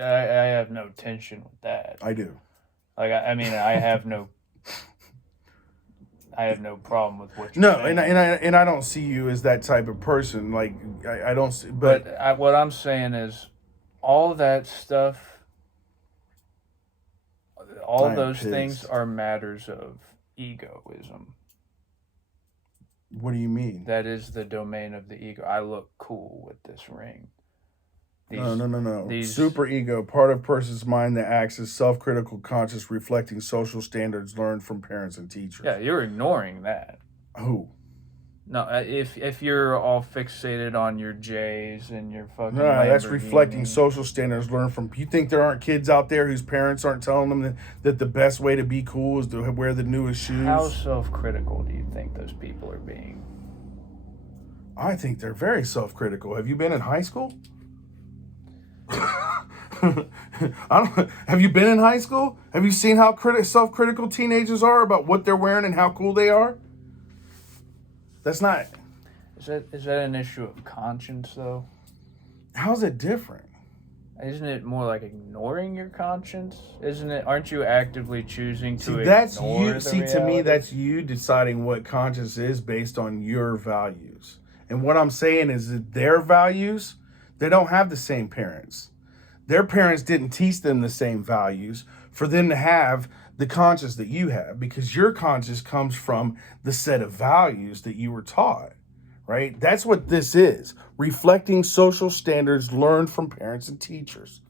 I have no tension with that. I do. Like, I mean, I have no problem with what you're saying. and I don't see you as that type of person. Like, I don't see, but what I'm saying is, all that stuff, all those things are matters of egoism. What do you mean? That is the domain of the ego. I look cool with this ring. No. Super ego, part of person's mind that acts as self-critical, conscious, reflecting social standards learned from parents and teachers. Yeah, you're ignoring that. Who? No, if you're all fixated on your J's and your fucking No, that's Lamborghini. reflecting social standards learned from. You think there aren't kids out there whose parents aren't telling them that the best way to be cool is to wear the newest shoes? How self-critical do you think those people are being? I think they're very self-critical. Have you been in high school? Have you been in high school? Have you seen how self-critical teenagers are about what they're wearing and how cool they are? That's not. Is that an issue of conscience, though? How's it different? Isn't it more like ignoring your conscience? Isn't it? Aren't you actively choosing to ignore That's you. the See, to me, reality? that's you deciding what conscience is based on your values. And what I'm saying is that their values, they don't have the same parents. Their parents didn't teach them the same values for them to have the conscience that you have, because your conscience comes from the set of values that you were taught, right? That's what this is, reflecting social standards learned from parents and teachers.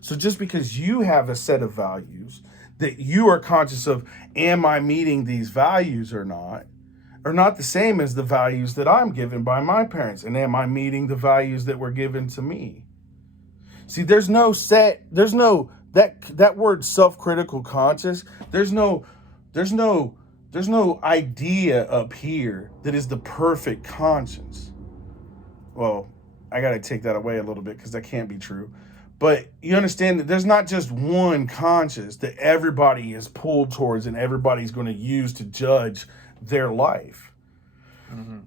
So just because you have a set of values that you are conscious of, am I meeting these values or not, are not the same as the values that I'm given by my parents. And am I meeting the values that were given to me? See, there's no that word self-critical conscious, there's no idea up here that is the perfect conscience. Well, I got to take that away a little bit because that can't be true. But you understand that there's not just one conscience that everybody is pulled towards and everybody's going to use to judge their life. Mm-hmm.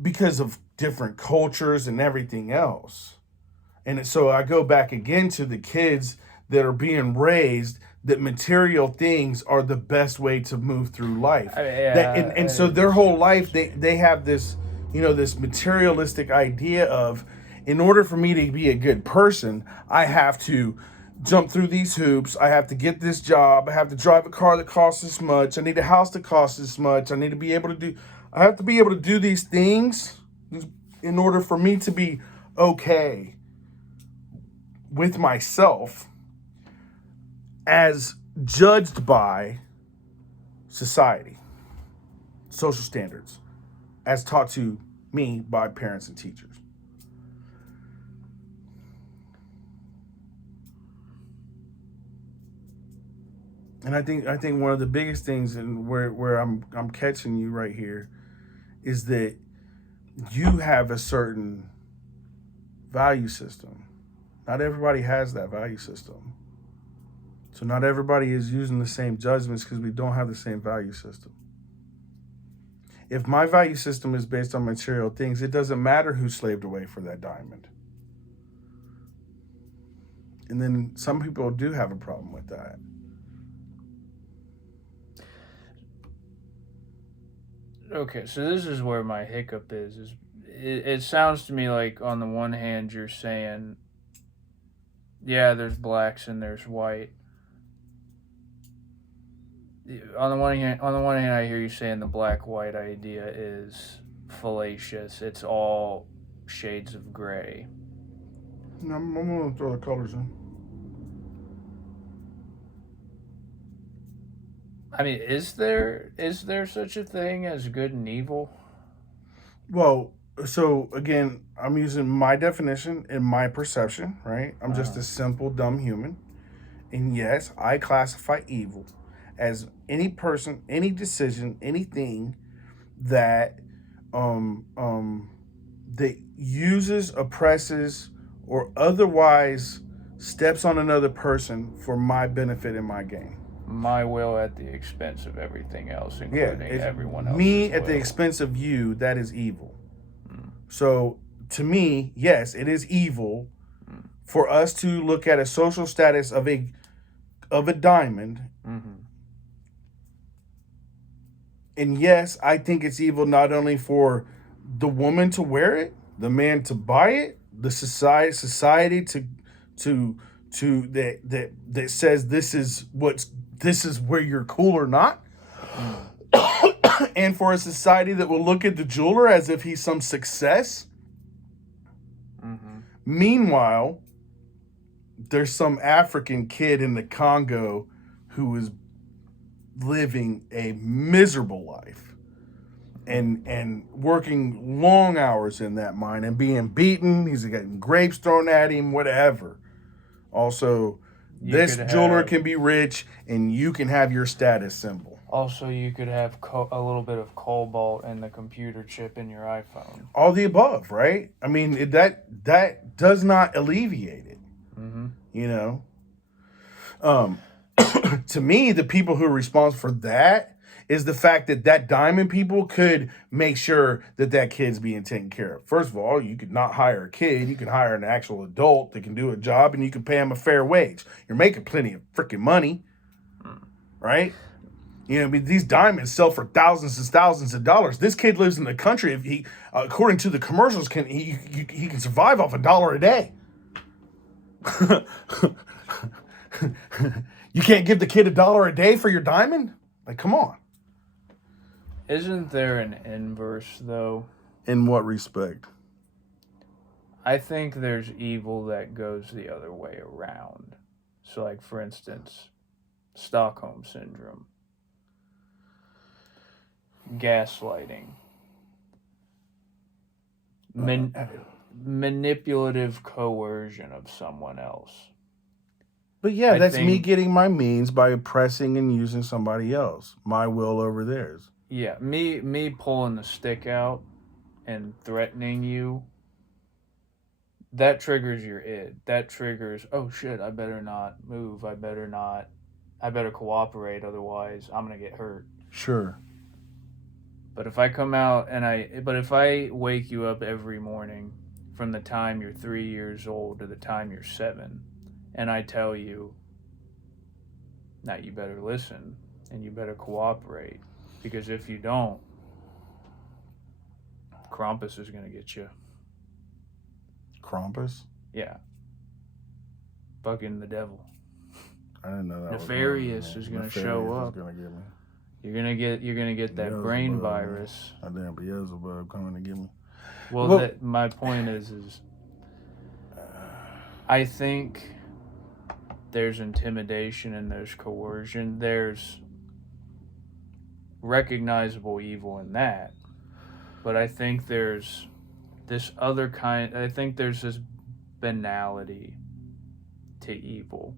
Because of different cultures and everything else. And so I go back again to the kids that are being raised that material things are the best way to move through life. So their whole life, they have this, this materialistic idea of, in order for me to be a good person, I have to jump through these hoops. I have to get this job. I have to drive a car that costs this much. I need a house that costs this much. I have to be able to do these things in order for me to be okay with myself as judged by society, social standards, as taught to me by parents and teachers. And I think one of the biggest things, and where I'm catching you right here, is that you have a certain value system. Not everybody has that value system. So not everybody is using the same judgments because we don't have the same value system. If my value system is based on material things, it doesn't matter who slaved away for that diamond. And then some people do have a problem with that. Okay, so this is where my hiccup is it sounds to me like on the one hand you're saying, yeah, there's blacks and there's white. On the one hand, I hear you saying the black-white idea is fallacious. It's all shades of gray. I'm going to throw the colors in. I mean, is there such a thing as good and evil? Well, so again, I'm using my definition and my perception, right? I'm just a simple, dumb human. And yes, I classify evil as any person, any decision, anything that that uses, oppresses, or otherwise steps on another person for my benefit and my gain. My will at the expense of everything else, including everyone else's me will. At the expense of you, that is evil. So to me, yes, it is evil for us to look at a social status of a diamond. Mm-hmm. And yes, I think it's evil not only for the woman to wear it, the man to buy it, the society to that says this is where you're cool or not. And for a society that will look at the jeweler as if he's some success. Mm-hmm. Meanwhile, there's some African kid in the Congo who is living a miserable life and working long hours in that mine and being beaten. He's getting grapes thrown at him, whatever. Also, this jeweler can be rich and you can have your status symbol. Also, you could have a little bit of cobalt in the computer chip in your iPhone. All the above, right? I mean, that does not alleviate it. Mm-hmm. To me, the people who are responsible for that is the fact that diamond people could make sure that kid's being taken care of. First of all, you could not hire a kid. You can hire an actual adult that can do a job, and you can pay him a fair wage. You're making plenty of freaking money, right? You know, I mean, these diamonds sell for thousands and thousands of dollars. This kid lives in the country. If he, according to the commercials, he can survive off $1 a day. You can't give the kid $1 a day for your diamond? Like, come on. Isn't there an inverse, though? In what respect? I think there's evil that goes the other way around. So, like, for instance, Stockholm Syndrome, gaslighting, manipulative coercion of someone else. But yeah, that's me getting my means by oppressing and using somebody else. My will over theirs. Yeah, me pulling the stick out and threatening you, that triggers your id. That triggers, oh shit, I better not move. I better cooperate, otherwise I'm going to get hurt. Sure. But if I come out if I wake you up every morning from the time you're 3 years old to the time you're 7, and I tell you, now you better listen and you better cooperate, because if you don't, Krampus is going to get you. Krampus? Yeah. Fucking the devil. I didn't know that. Nefarious is going to show up. Gonna get me. You're gonna get that brain virus. I damn Beelzebub coming to get me. Well, my point is I think there's intimidation and there's coercion. There's recognizable evil in that. But I think there's this other kind, I think there's this banality to evil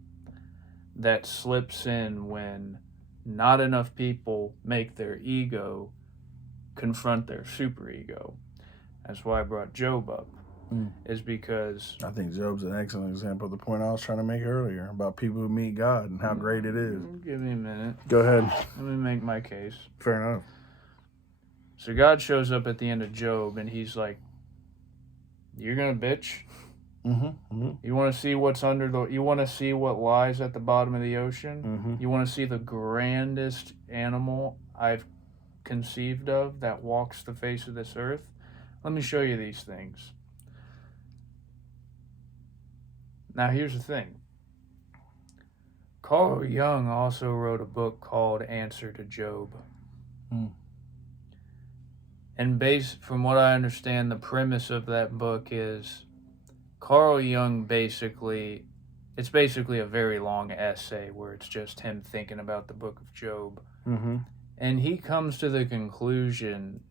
that slips in when not enough people make their ego confront their superego. That's why I brought Job up, is because I think Job's an excellent example of the point I was trying to make earlier about people who meet God and how great it is. Give me a minute. Go ahead. Let me make my case. Fair enough. So God shows up at the end of Job and he's like, you're gonna bitch? You want to see what's you want to see what lies at the bottom of the ocean? You want to see the grandest animal I've conceived of that walks the face of this earth? Let me show you these things. Now here's the thing. Carl Jung also wrote a book called Answer to Job. And from what I understand, the premise of that book is Carl Jung it's basically a very long essay where it's just him thinking about the book of Job. And he comes to the conclusion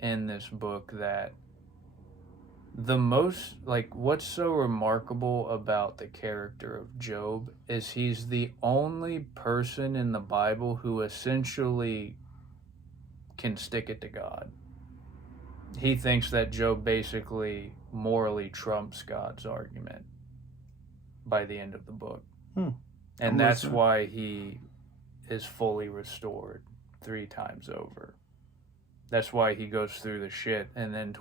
in this book that what's so remarkable about the character of Job is he's the only person in the Bible who essentially can stick it to God. He thinks that Job basically morally trumps God's argument by the end of the book. And that's why he is fully restored 3 times over. That's why he goes through the shit, and then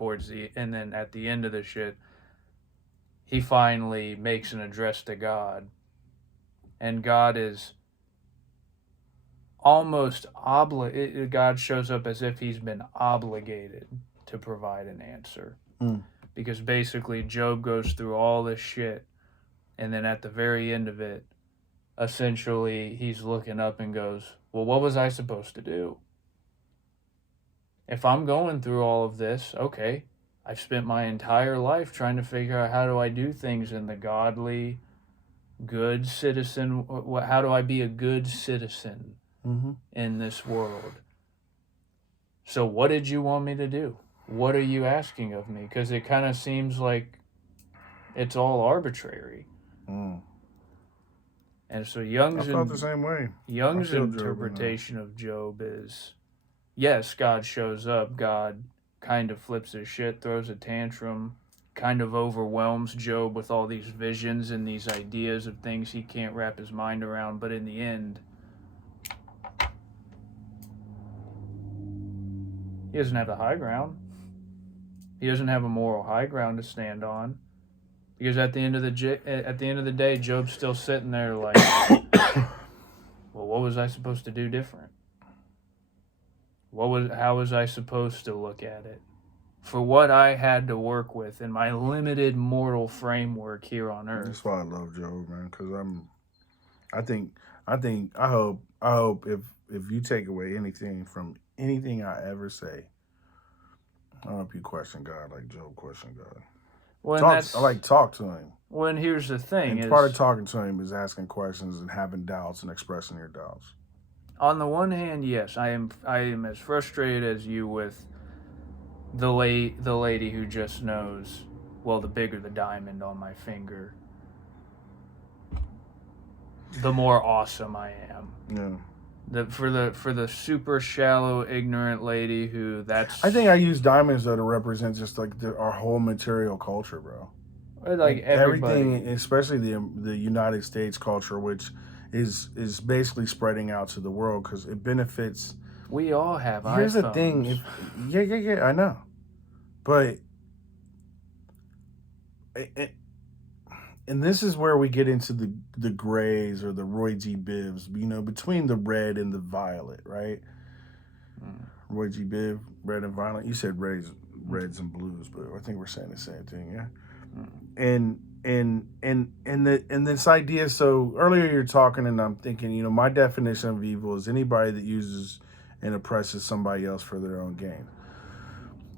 at the end of the shit, he finally makes an address to God. And God is almost God shows up as if he's been obligated to provide an answer. Because basically Job goes through all this shit, and then at the very end of it, essentially he's looking up and goes, well, what was I supposed to do? If I'm going through all of this, okay, I've spent my entire life trying to figure out how do I do things in the godly, good citizen, how do I be a good citizen in this world? So what did you want me to do? What are you asking of me? Because it kind of seems like it's all arbitrary. And so I felt the same way. Young's interpretation of Job is, yes, God shows up, God kind of flips his shit, throws a tantrum, kind of overwhelms Job with all these visions and these ideas of things he can't wrap his mind around, but in the end, he doesn't have the high ground. He doesn't have a moral high ground to stand on, because at the end of the day, Job's still sitting there like, well, what was I supposed to do different? How was I supposed to look at it? For what I had to work with in my limited mortal framework here on Earth. That's why I love Joe, man, because I hope if you take away anything from anything I ever say, I hope you question God like Job questioned God. Well, Talk to him. Well, and here's the thing: and part of talking to him is asking questions and having doubts and expressing your doubts. On the one hand, yes, I am as frustrated as you with the lady who just knows. Well, the bigger the diamond on my finger, the more awesome I am. Yeah. For the super shallow, ignorant lady who I think I use diamonds though to represent just like our whole material culture, bro. Like everything, especially the United States culture, which is basically spreading out to the world because it benefits. We all have iPhones. Here's the thing, yeah, I know, but and this is where we get into the grays or the Roy G. Bivs, between the red and the violet, right? Roy G. Biv, red and violet. You said reds and blues, but I think we're saying the same thing, yeah. And this idea. So earlier you're talking, and I'm thinking, my definition of evil is anybody that uses and oppresses somebody else for their own gain.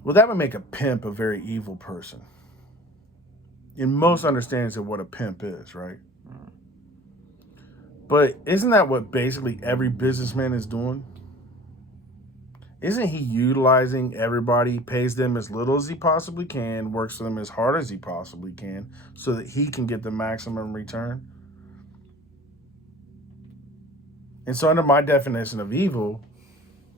Well, that would make a pimp a very evil person. In most understandings of what a pimp is, right? But isn't that what basically every businessman is doing? Isn't he utilizing everybody, pays them as little as he possibly can, works for them as hard as he possibly can, so that he can get the maximum return? And so under my definition of evil,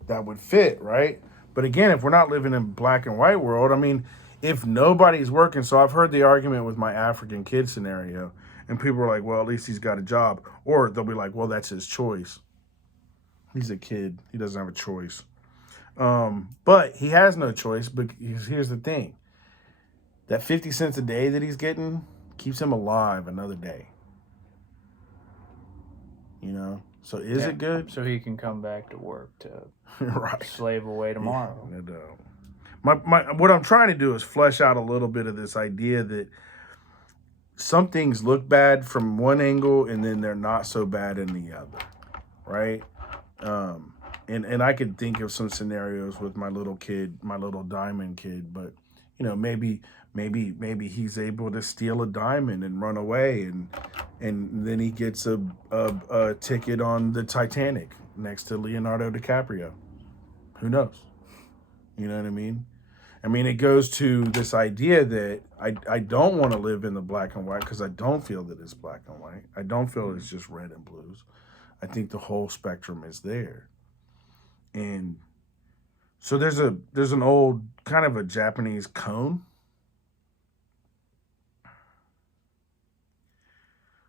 that would fit, right? But again, if we're not living in black and white world, I mean, if nobody's working, so I've heard the argument with my African kid scenario, and people are like, well, at least he's got a job. Or they'll be like, well, that's his choice. He's a kid. He doesn't have a choice. But he has no choice. But here's the thing. That 50 cents a day that he's getting keeps him alive another day. So is it good? So he can come back to work to right. Slave away tomorrow. Yeah, what I'm trying to do is flesh out a little bit of this idea that some things look bad from one angle and then they're not so bad in the other, right? And I could think of some scenarios with my little kid, my little diamond kid, but maybe he's able to steal a diamond and run away, and then he gets a ticket on the Titanic next to Leonardo DiCaprio. Who knows? You know what I mean? I mean, it goes to this idea that I don't want to live in the black and white because I don't feel that it's black and white. I don't feel it's just red and blues. I think the whole spectrum is there. And so there's an old kind of a Japanese cone.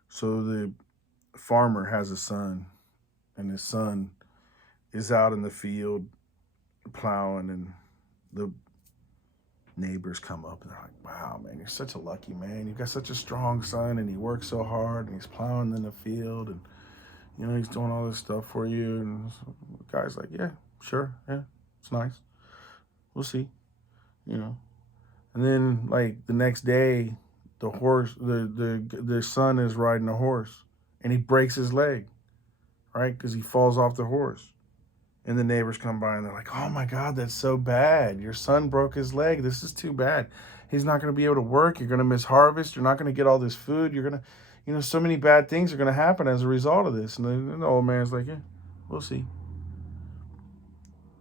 So the farmer has a son, and his son is out in the field plowing, and the neighbors come up and they're like, wow, man, you're such a lucky man. You've got such a strong son, and he works so hard, and he's plowing in the field, and he's doing all this stuff for you. And the guy's like, yeah, sure, yeah, it's nice. We'll see, And then like the next day, the horse, the son is riding a horse, and he breaks his leg, right? Because he falls off the horse. And the neighbors come by and they're like, oh my God, that's so bad. Your son broke his leg. This is too bad. He's not going to be able to work. You're going to miss harvest. You're not going to get all this food. You're going to, so many bad things are going to happen as a result of this. And the old man's like, yeah, we'll see.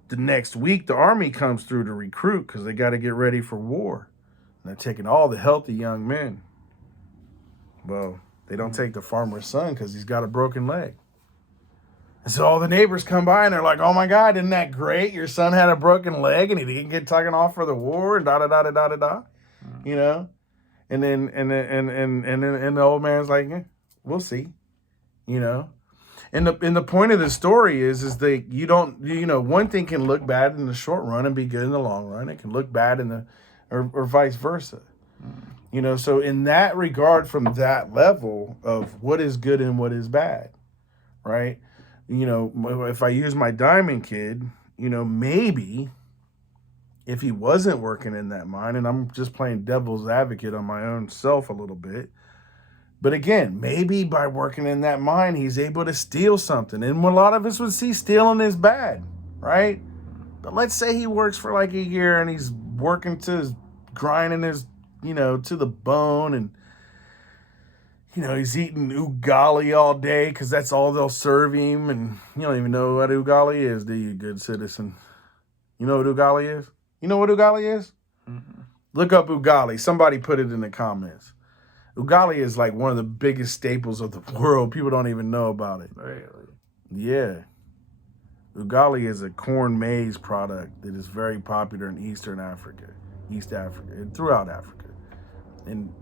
The next week, the army comes through to recruit because they got to get ready for war. And they're taking all the healthy young men. Well, they don't take the farmer's son because he's got a broken leg. And so all the neighbors come by and they're like, oh my God, isn't that great? Your son had a broken leg and he didn't get taken off for the war and da-da-da-da-da-da-da. And then the old man's like, yeah, we'll see. And the point of the story is that you don't, one thing can look bad in the short run and be good in the long run. It can look bad or vice versa. So in that regard, from that level of what is good and what is bad, right? If I use my diamond kid maybe if he wasn't working in that mine, and I'm just playing devil's advocate on my own self a little bit, but again, maybe by working in that mine, he's able to steal something. And a lot of us would see stealing is bad, right? But let's say he works for like a year and he's working grinding his, to the bone, and he's eating ugali all day because that's all they'll serve him. And you don't even know what ugali is, do you, good citizen? You know what ugali is? You know what ugali is? Mm-hmm. Look up ugali. Somebody put it in the comments. Ugali is like one of the biggest staples of the world. People don't even know about it. Really? Yeah. Ugali is a corn maize product that is very popular in East Africa, and throughout Africa. And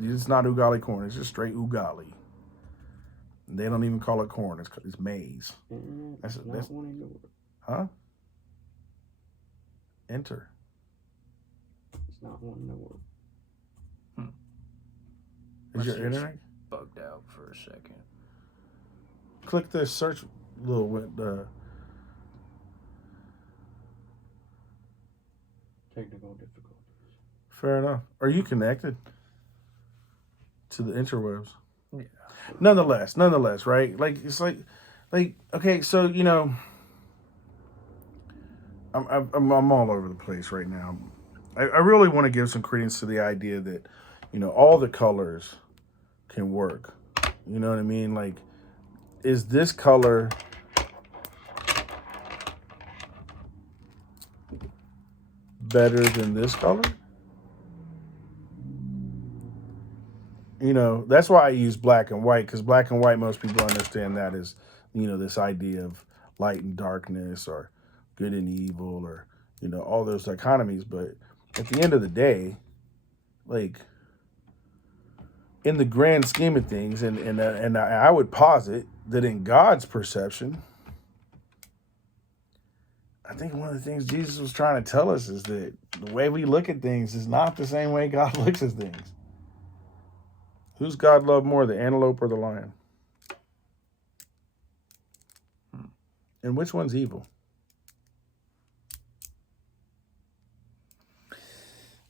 it's not ugali corn. It's just straight ugali. They don't even call it corn. It's maize. That's one in the world. Huh? Enter. It's not one in the world. Is your Let's internet? Bugged out for a second. Click the search little Technical difficulties. Fair enough. Are you connected to the interwebs? Yeah. Nonetheless, right? Like it's like okay, so I'm all over the place right now. I really want to give some credence to the idea that all the colors can work. You know what I mean? Like, is this color better than this color? That's why I use black and white, because black and white, most people understand that as, this idea of light and darkness, or good and evil, or, all those dichotomies. But at the end of the day, like, in the grand scheme of things, and I would posit that in God's perception, I think one of the things Jesus was trying to tell us is that the way we look at things is not the same way God looks at things. Who's God love more, the antelope or the lion? And which one's evil?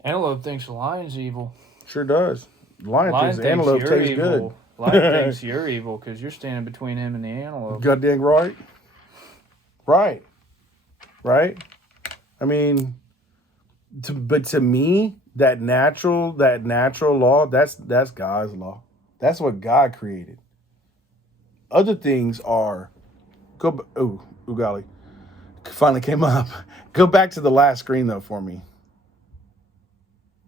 Antelope thinks the lion's evil. Sure does. Lion Lion thinks antelope you're tastes evil. Lion thinks you're evil because you're standing between him and the antelope. good. Goddamn right. Right. I mean, but to me, that natural law, that's God's law. That's what God created. Other things are golly. Finally came up. Go back to the last screen though for me.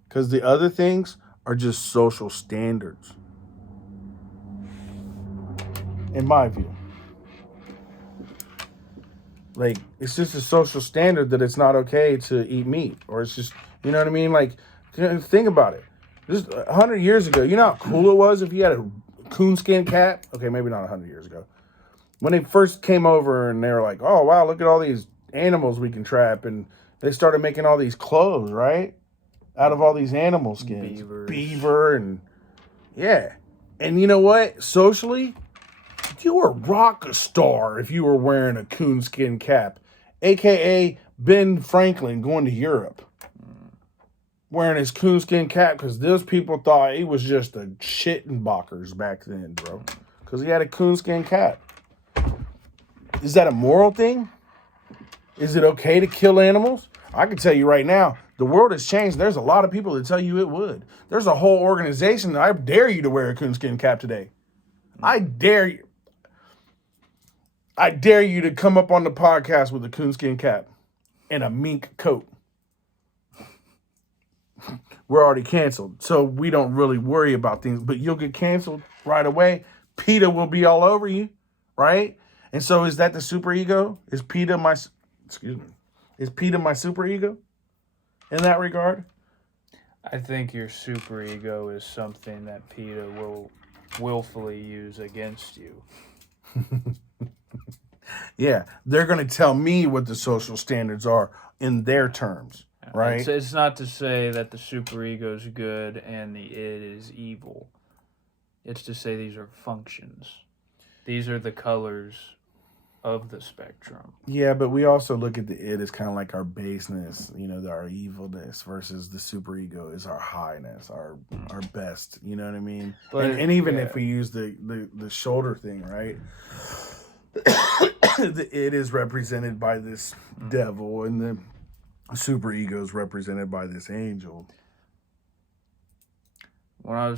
Because the other things are just social standards. In my view. Like, it's just a social standard that it's not okay to eat meat. Or it's just, you know what I mean? Like, think about it. Just 100 years ago, you know how cool it was if you had a coonskin cat? Okay, maybe not 100 years ago. When they first came over and they were like, oh, wow, look at all these animals we can trap. And they started making all these clothes, right? Out of all these animal skins. Beaver and, yeah. And you know what? Socially, you were rock a star if you were wearing a coonskin cap. A.K.A. Ben Franklin going to Europe. Wearing his coonskin cap because those people thought he was just a shittenbockers back then, bro. Because he had a coonskin cap. Is that a moral thing? Is it okay to kill animals? I can tell you right now, the world has changed. There's a lot of people that tell you it would. There's a whole organization that I dare you to wear a coonskin cap today. I dare you. I dare you to come up on the podcast with a coonskin cap and a mink coat. We're already canceled, so we don't really worry about things, but you'll get canceled right away. PETA will be all over you, right? And so is that the superego? Is PETA my superego in that regard? I think your superego is something that PETA will willfully use against you. Yeah, they're going to tell me what the social standards are in their terms, right? It's not to say that the superego is good and the id is evil. It's to say these are functions. These are the colors of the spectrum. Yeah, but we also look at the id as kind of like our baseness, our evilness, versus the superego is our highness, our best. You know what I mean? But and even yeah. if we use the shoulder thing, right? The id is represented by this devil, and the superego is represented by this angel. When I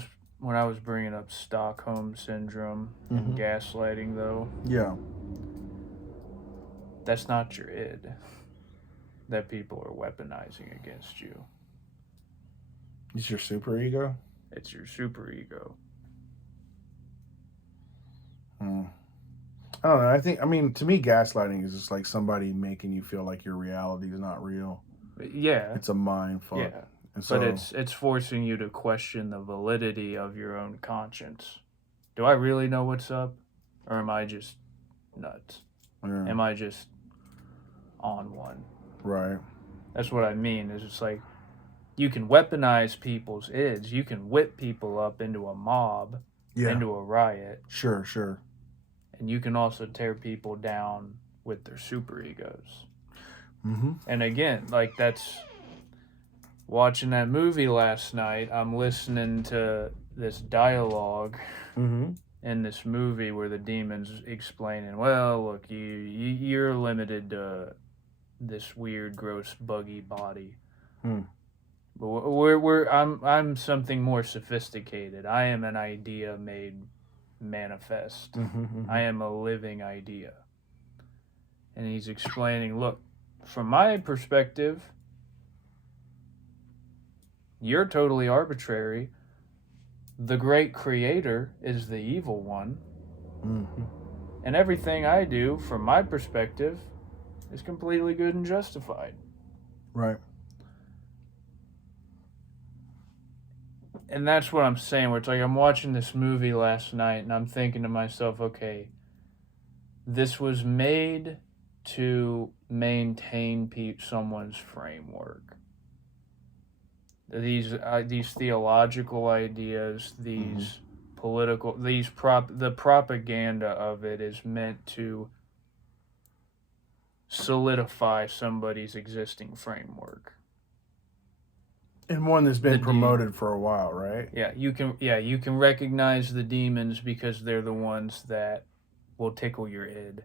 was bringing up Stockholm syndrome and gaslighting, though, Yeah. that's not your id that people are weaponizing against you. It's your superego? It's your superego. I don't know. I mean, to me, gaslighting is just like somebody making you feel like your reality is not real. Yeah. It's a mind fuck. Yeah. And so, But it's forcing you to question the validity of your own conscience. Do I really know what's up? Or am I just nuts? yeah, Am I just on one? right. That's what I mean. Is it's like you can weaponize people's ids. You can whip people up into a mob, Yeah. into a riot. Sure. And you can also tear people down with their superegos. Mm-hmm. And again, like that's watching that movie last night. I'm listening to this dialogue in this movie where the demon's explaining, well, look, you're limited to this weird, gross, buggy body. But I'm something more sophisticated. I am an idea made manifest. I am a living idea. And he's explaining, look, from my perspective, you're totally arbitrary. The great creator is the evil one. And everything I do, from my perspective, is completely good and justified. Right. And that's what I'm saying, where it's like I'm watching this movie last night and I'm thinking to myself, okay, this was made to maintain someone's framework. These theological ideas, these political, the propaganda of it is meant to solidify somebody's existing framework. And one that's been promoted for a while, right? Yeah, you can recognize the demons because they're the ones that will tickle your id.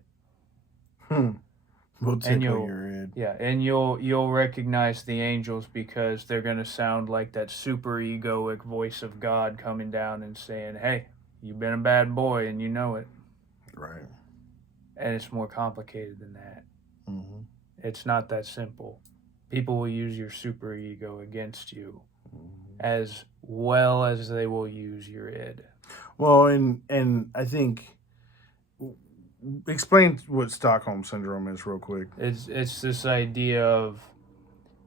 Will tickle your id. Yeah, and you'll recognize the angels because they're gonna sound like that super egoic voice of God coming down and saying, "Hey, you've been a bad boy and you know it." Right. And it's more complicated than that. It's not that simple. People will use your super ego against you as well as they will use your id. Well, and I think, explain what Stockholm syndrome is real quick. It's this idea of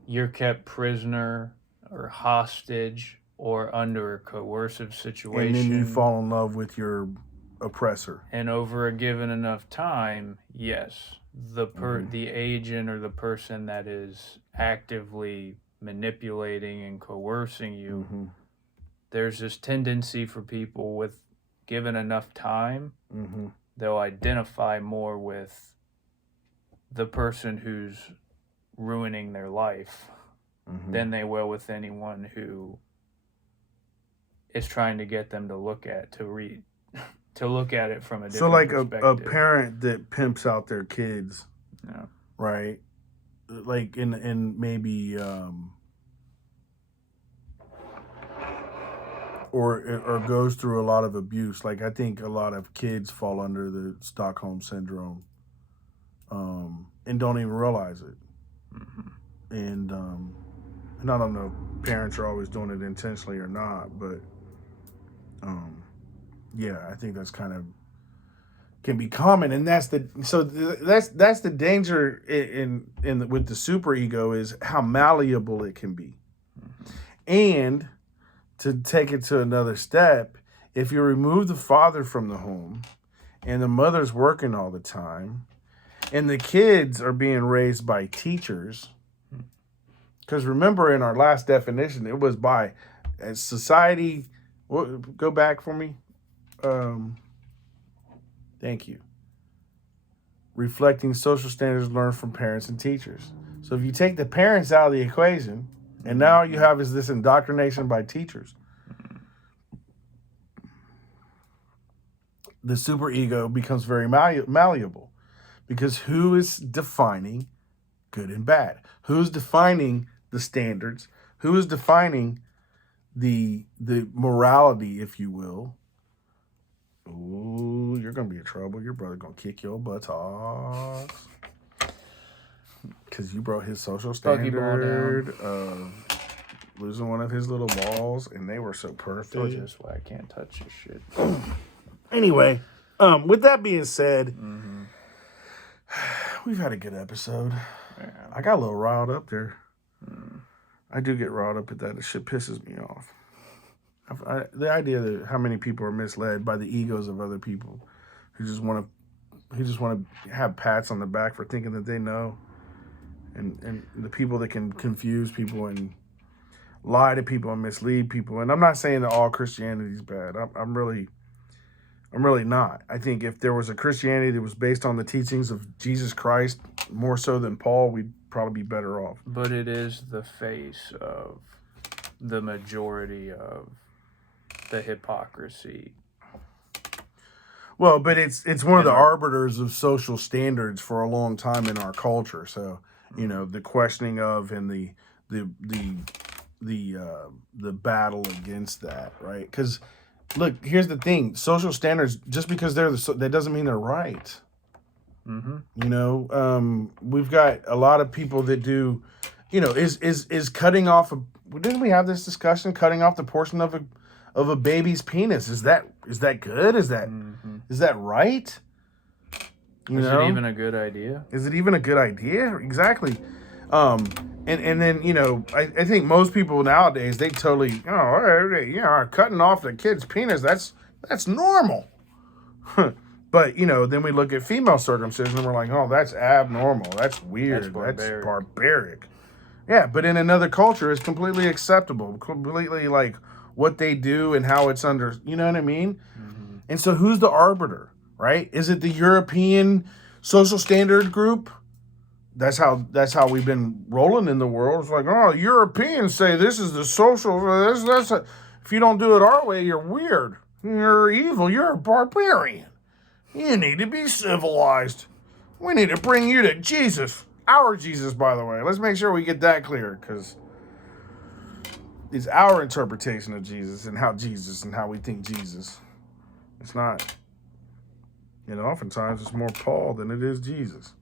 you're kept prisoner or hostage or under a coercive situation. And then you fall in love with your oppressor. And over a given enough time, yes, the agent or the person that is actively manipulating and coercing you, there's this tendency for people with given enough time, they'll identify more with the person who's ruining their life than they will with anyone who is trying to get them to look at it from a different so like perspective. a parent that pimps out their kids, Yeah. right? Like in maybe or goes through a lot of abuse. Like I think a lot of kids fall under the Stockholm syndrome and don't even realize it. And I don't know if parents are always doing it intentionally or not, but yeah, I think that's kind of can be common, and that's the danger in with the super ego is how malleable it can be. And to take it to another step, if you remove the father from the home and the mother's working all the time and the kids are being raised by teachers, because remember in our last definition, it was by society. Go back for me. Thank you. reflecting social standards learned from parents and teachers. So if you take the parents out of the equation, and now you have is this indoctrination by teachers, the superego becomes very malleable, because who is defining good and bad? Who's defining the standards? Who is defining the morality, if you will? Ooh, you're gonna be in trouble. Your brother gonna kick your buttocks because you broke his social standard of losing one of his little balls, and they were so perfect. Told you that's why I can't touch this shit. Anyway, with that being said, we've had a good episode. Yeah. I got a little riled up there. I do get riled up at that. The shit pisses me off. The idea that how many people are misled by the egos of other people who just want to have pats on the back for thinking that they know, and the people that can confuse people and lie to people and mislead people. And I'm not saying that all Christianity is bad. I'm really not. I think if there was a Christianity that was based on the teachings of Jesus Christ more so than Paul, we'd probably be better off. But it is the face of the majority of the hypocrisy. Well, but it's one of the arbiters of social standards for a long time in our culture. So, you know, the questioning of and the battle against that, right? Because look, here's the thing: social standards, just because that doesn't mean they're right. Mm-hmm. You know, we've got a lot of people that do. You know, is cutting off didn't we have this discussion? Cutting off the portion of a baby's penis, is that good? Is that right? Is it even a good idea? Is it even a good idea? Exactly. And then, you know, I think most people nowadays, they totally, cutting off the kid's penis, that's normal. But, you know, then we look at female circumcision and we're like, oh, that's abnormal. That's weird. That's barbaric. Yeah, but in another culture, it's completely acceptable. Completely like what they do and how it's under, you know what I mean? Mm-hmm. And so who's the arbiter, right? Is it the European social standard group? That's how we've been rolling in the world. It's like, oh, Europeans say this is the social, if you don't do it our way, you're weird. You're evil. You're a barbarian. You need to be civilized. We need to bring you to Jesus. Our Jesus, by the way. Let's make sure we get that clear, because it's our interpretation of Jesus and how we think Jesus. It's not, you know, oftentimes it's more Paul than it is Jesus.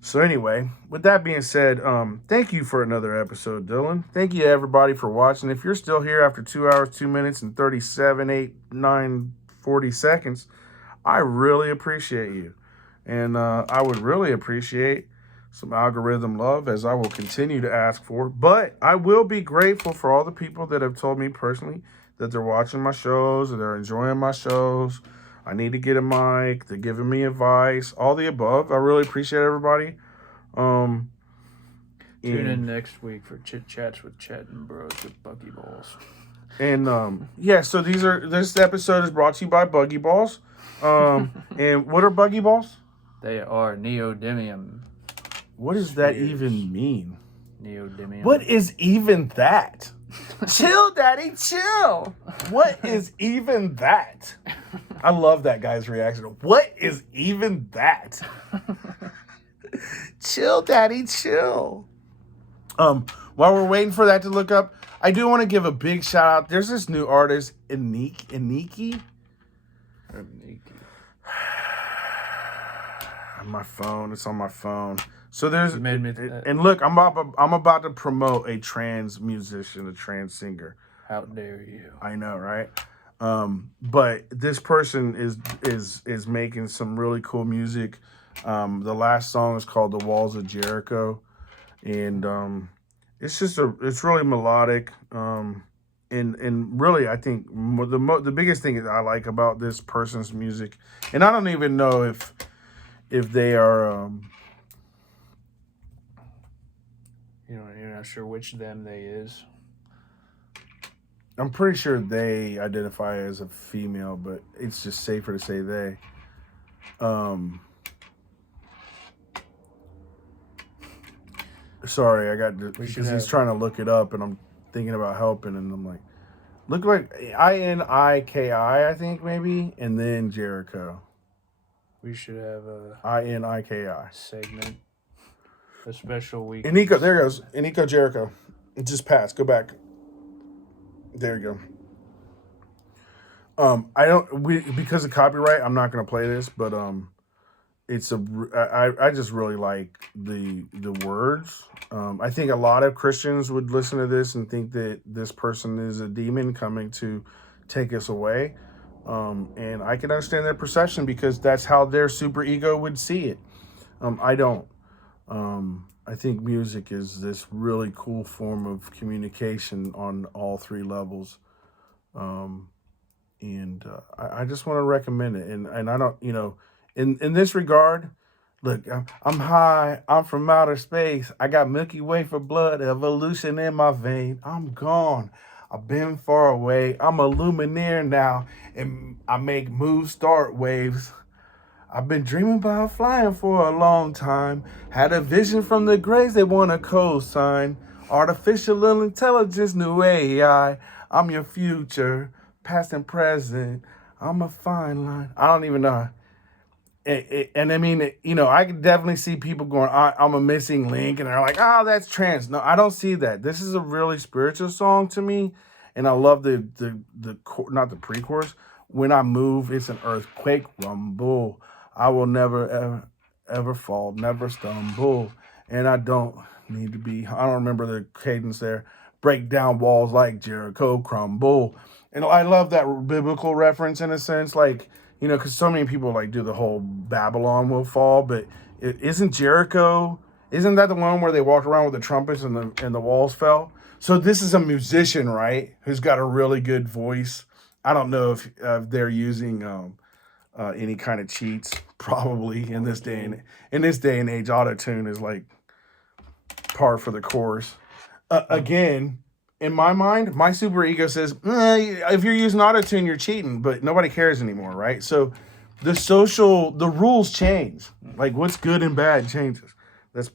So anyway, with that being said, thank you for another episode, Dylan. Thank you to everybody for watching. If you're still here after 2 hours, 2 minutes, and 37, 8, 9, 40 seconds, I really appreciate you. And I would really appreciate some algorithm love, as I will continue to ask for. But I will be grateful for all the people that have told me personally that they're watching my shows, or they're enjoying my shows. I need to get a mic. They're giving me advice. All the above. I really appreciate everybody. Tune in next week for Chit Chats with Chet and Bros with Buggy Balls. And so this episode is brought to you by Buggy Balls. And what are Buggy Balls? They are neodymium. What does that even mean? Neodymium. What is even that? Chill, Daddy, chill. What is even that? I love that guy's reaction. What is even that? Chill, Daddy, chill. While we're waiting for that to look up, I do want to give a big shout out. There's this new artist, Iniki. On my phone. It's on my phone. So there's, and look, I'm about to promote a trans musician, a trans singer. How dare you? I know, right? But this person is making some really cool music. The last song is called "The Walls of Jericho," and it's really melodic. And really, I think the biggest thing that I like about this person's music, and I don't even know if they are. You're not sure which them they is. I'm pretty sure they identify as a female, but it's just safer to say they. Sorry, I got should because he's have- trying to look it up, and I'm thinking about helping, and I'm like, look like Iniki, I think maybe, and then Jericho. We should have a Iniki. segment, a special week. Iniko, there goes. Iniko Jericho. It just passed. Go back. There you go. Because of copyright, I'm not gonna play this, but I just really like the words. I think a lot of Christians would listen to this and think that this person is a demon coming to take us away. And I can understand their perception because that's how their super ego would see it. I don't. I think music is this really cool form of communication on all three levels. I just want to recommend it. And I don't, in this regard, look, I'm high. I'm from outer space. I got Milky Way for blood, evolution in my vein. I'm gone. I've been far away. I'm a luminaire now, and I make moves, start waves. I've been dreaming about flying for a long time. Had a vision from the graves they want to co-sign. Artificial intelligence, new AI. I'm your future, past and present. I'm a fine line. I don't even know. And I mean, I can definitely see people going, I'm a missing link. And they're like, oh, that's trans. No, I don't see that. This is a really spiritual song to me. And I love the not the pre-chorus. When I move, it's an earthquake rumble. I will never, ever fall, never stumble. And I don't need to be, I don't remember the cadence there. Break down walls like Jericho crumble. And I love that biblical reference in a sense, like, because so many people like do the whole Babylon will fall, but isn't that the one where they walked around with the trumpets and the walls fell? So this is a musician, right, who's got a really good voice. I don't know if they're using any kind of cheats. Probably in this day and age, auto-tune is like par for the course. Again, in my mind, my super ego says, if you're using auto-tune, you're cheating, but nobody cares anymore, right? So the rules change. Like what's good and bad changes. That's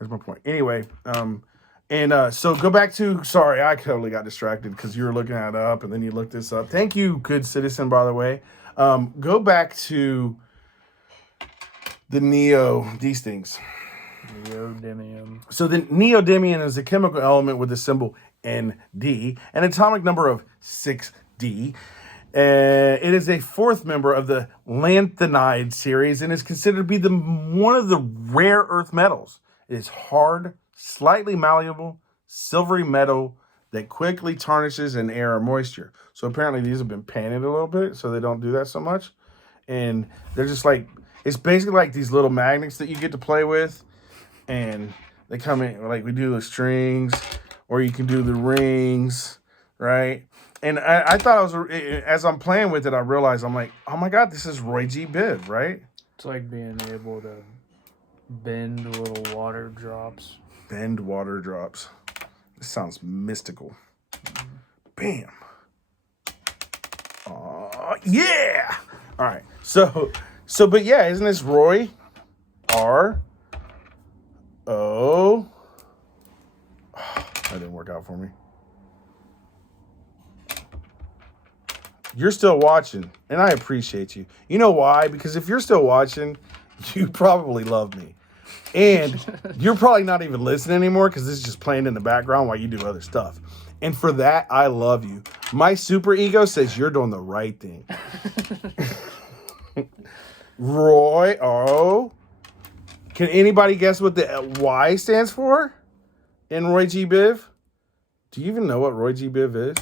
my point. Anyway, so go back to, sorry, I totally got distracted because you were looking that up and then you looked this up. Thank you, good citizen, by the way. Go back to the these things. Neodymium. So the neodymium is a chemical element with the symbol Nd, an atomic number of 6D. It is a fourth member of the lanthanide series and is considered to be one of the rare earth metals. It is hard, slightly malleable, silvery metal that quickly tarnishes in air or moisture. So apparently these have been painted a little bit so they don't do that so much. And they're just like, it's basically like these little magnets that you get to play with. And they come in, like we do the strings, or you can do the rings, right? And I thought as I'm playing with it, I realized, I'm like, oh my God, this is Roy G. Biv, right? It's like being able to bend little water drops. Bend water drops. This sounds mystical. Bam. Yeah. All right. But yeah, isn't this Roy R? Oh, that didn't work out for me. You're still watching, and I appreciate you. You know why? Because if you're still watching, you probably love me. And you're probably not even listening anymore because this is just playing in the background while you do other stuff. And for that, I love you. My super ego says you're doing the right thing. Roy, oh. Can anybody guess what the Y stands for in Roy G. Biv? Do you even know what Roy G. Biv is?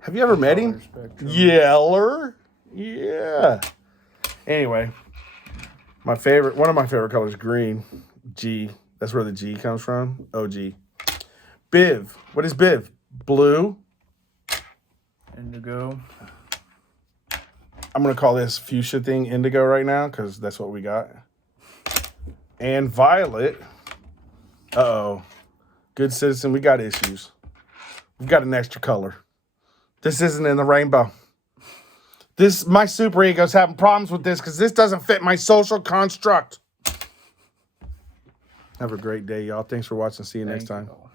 Have you ever met him? Spectrum. Yeller? Yeah. Anyway, one of my favorite colors, green. G. That's where the G comes from. OG. Biv. What is Biv? Blue. Indigo. I'm going to call this fuchsia thing indigo right now because that's what we got. And violet. Uh-oh. Good citizen, we got issues. We've got an extra color. This isn't in the rainbow. My super ego's having problems with this because this doesn't fit my social construct. Have a great day, y'all. Thanks for watching. See you next Thank time. you all.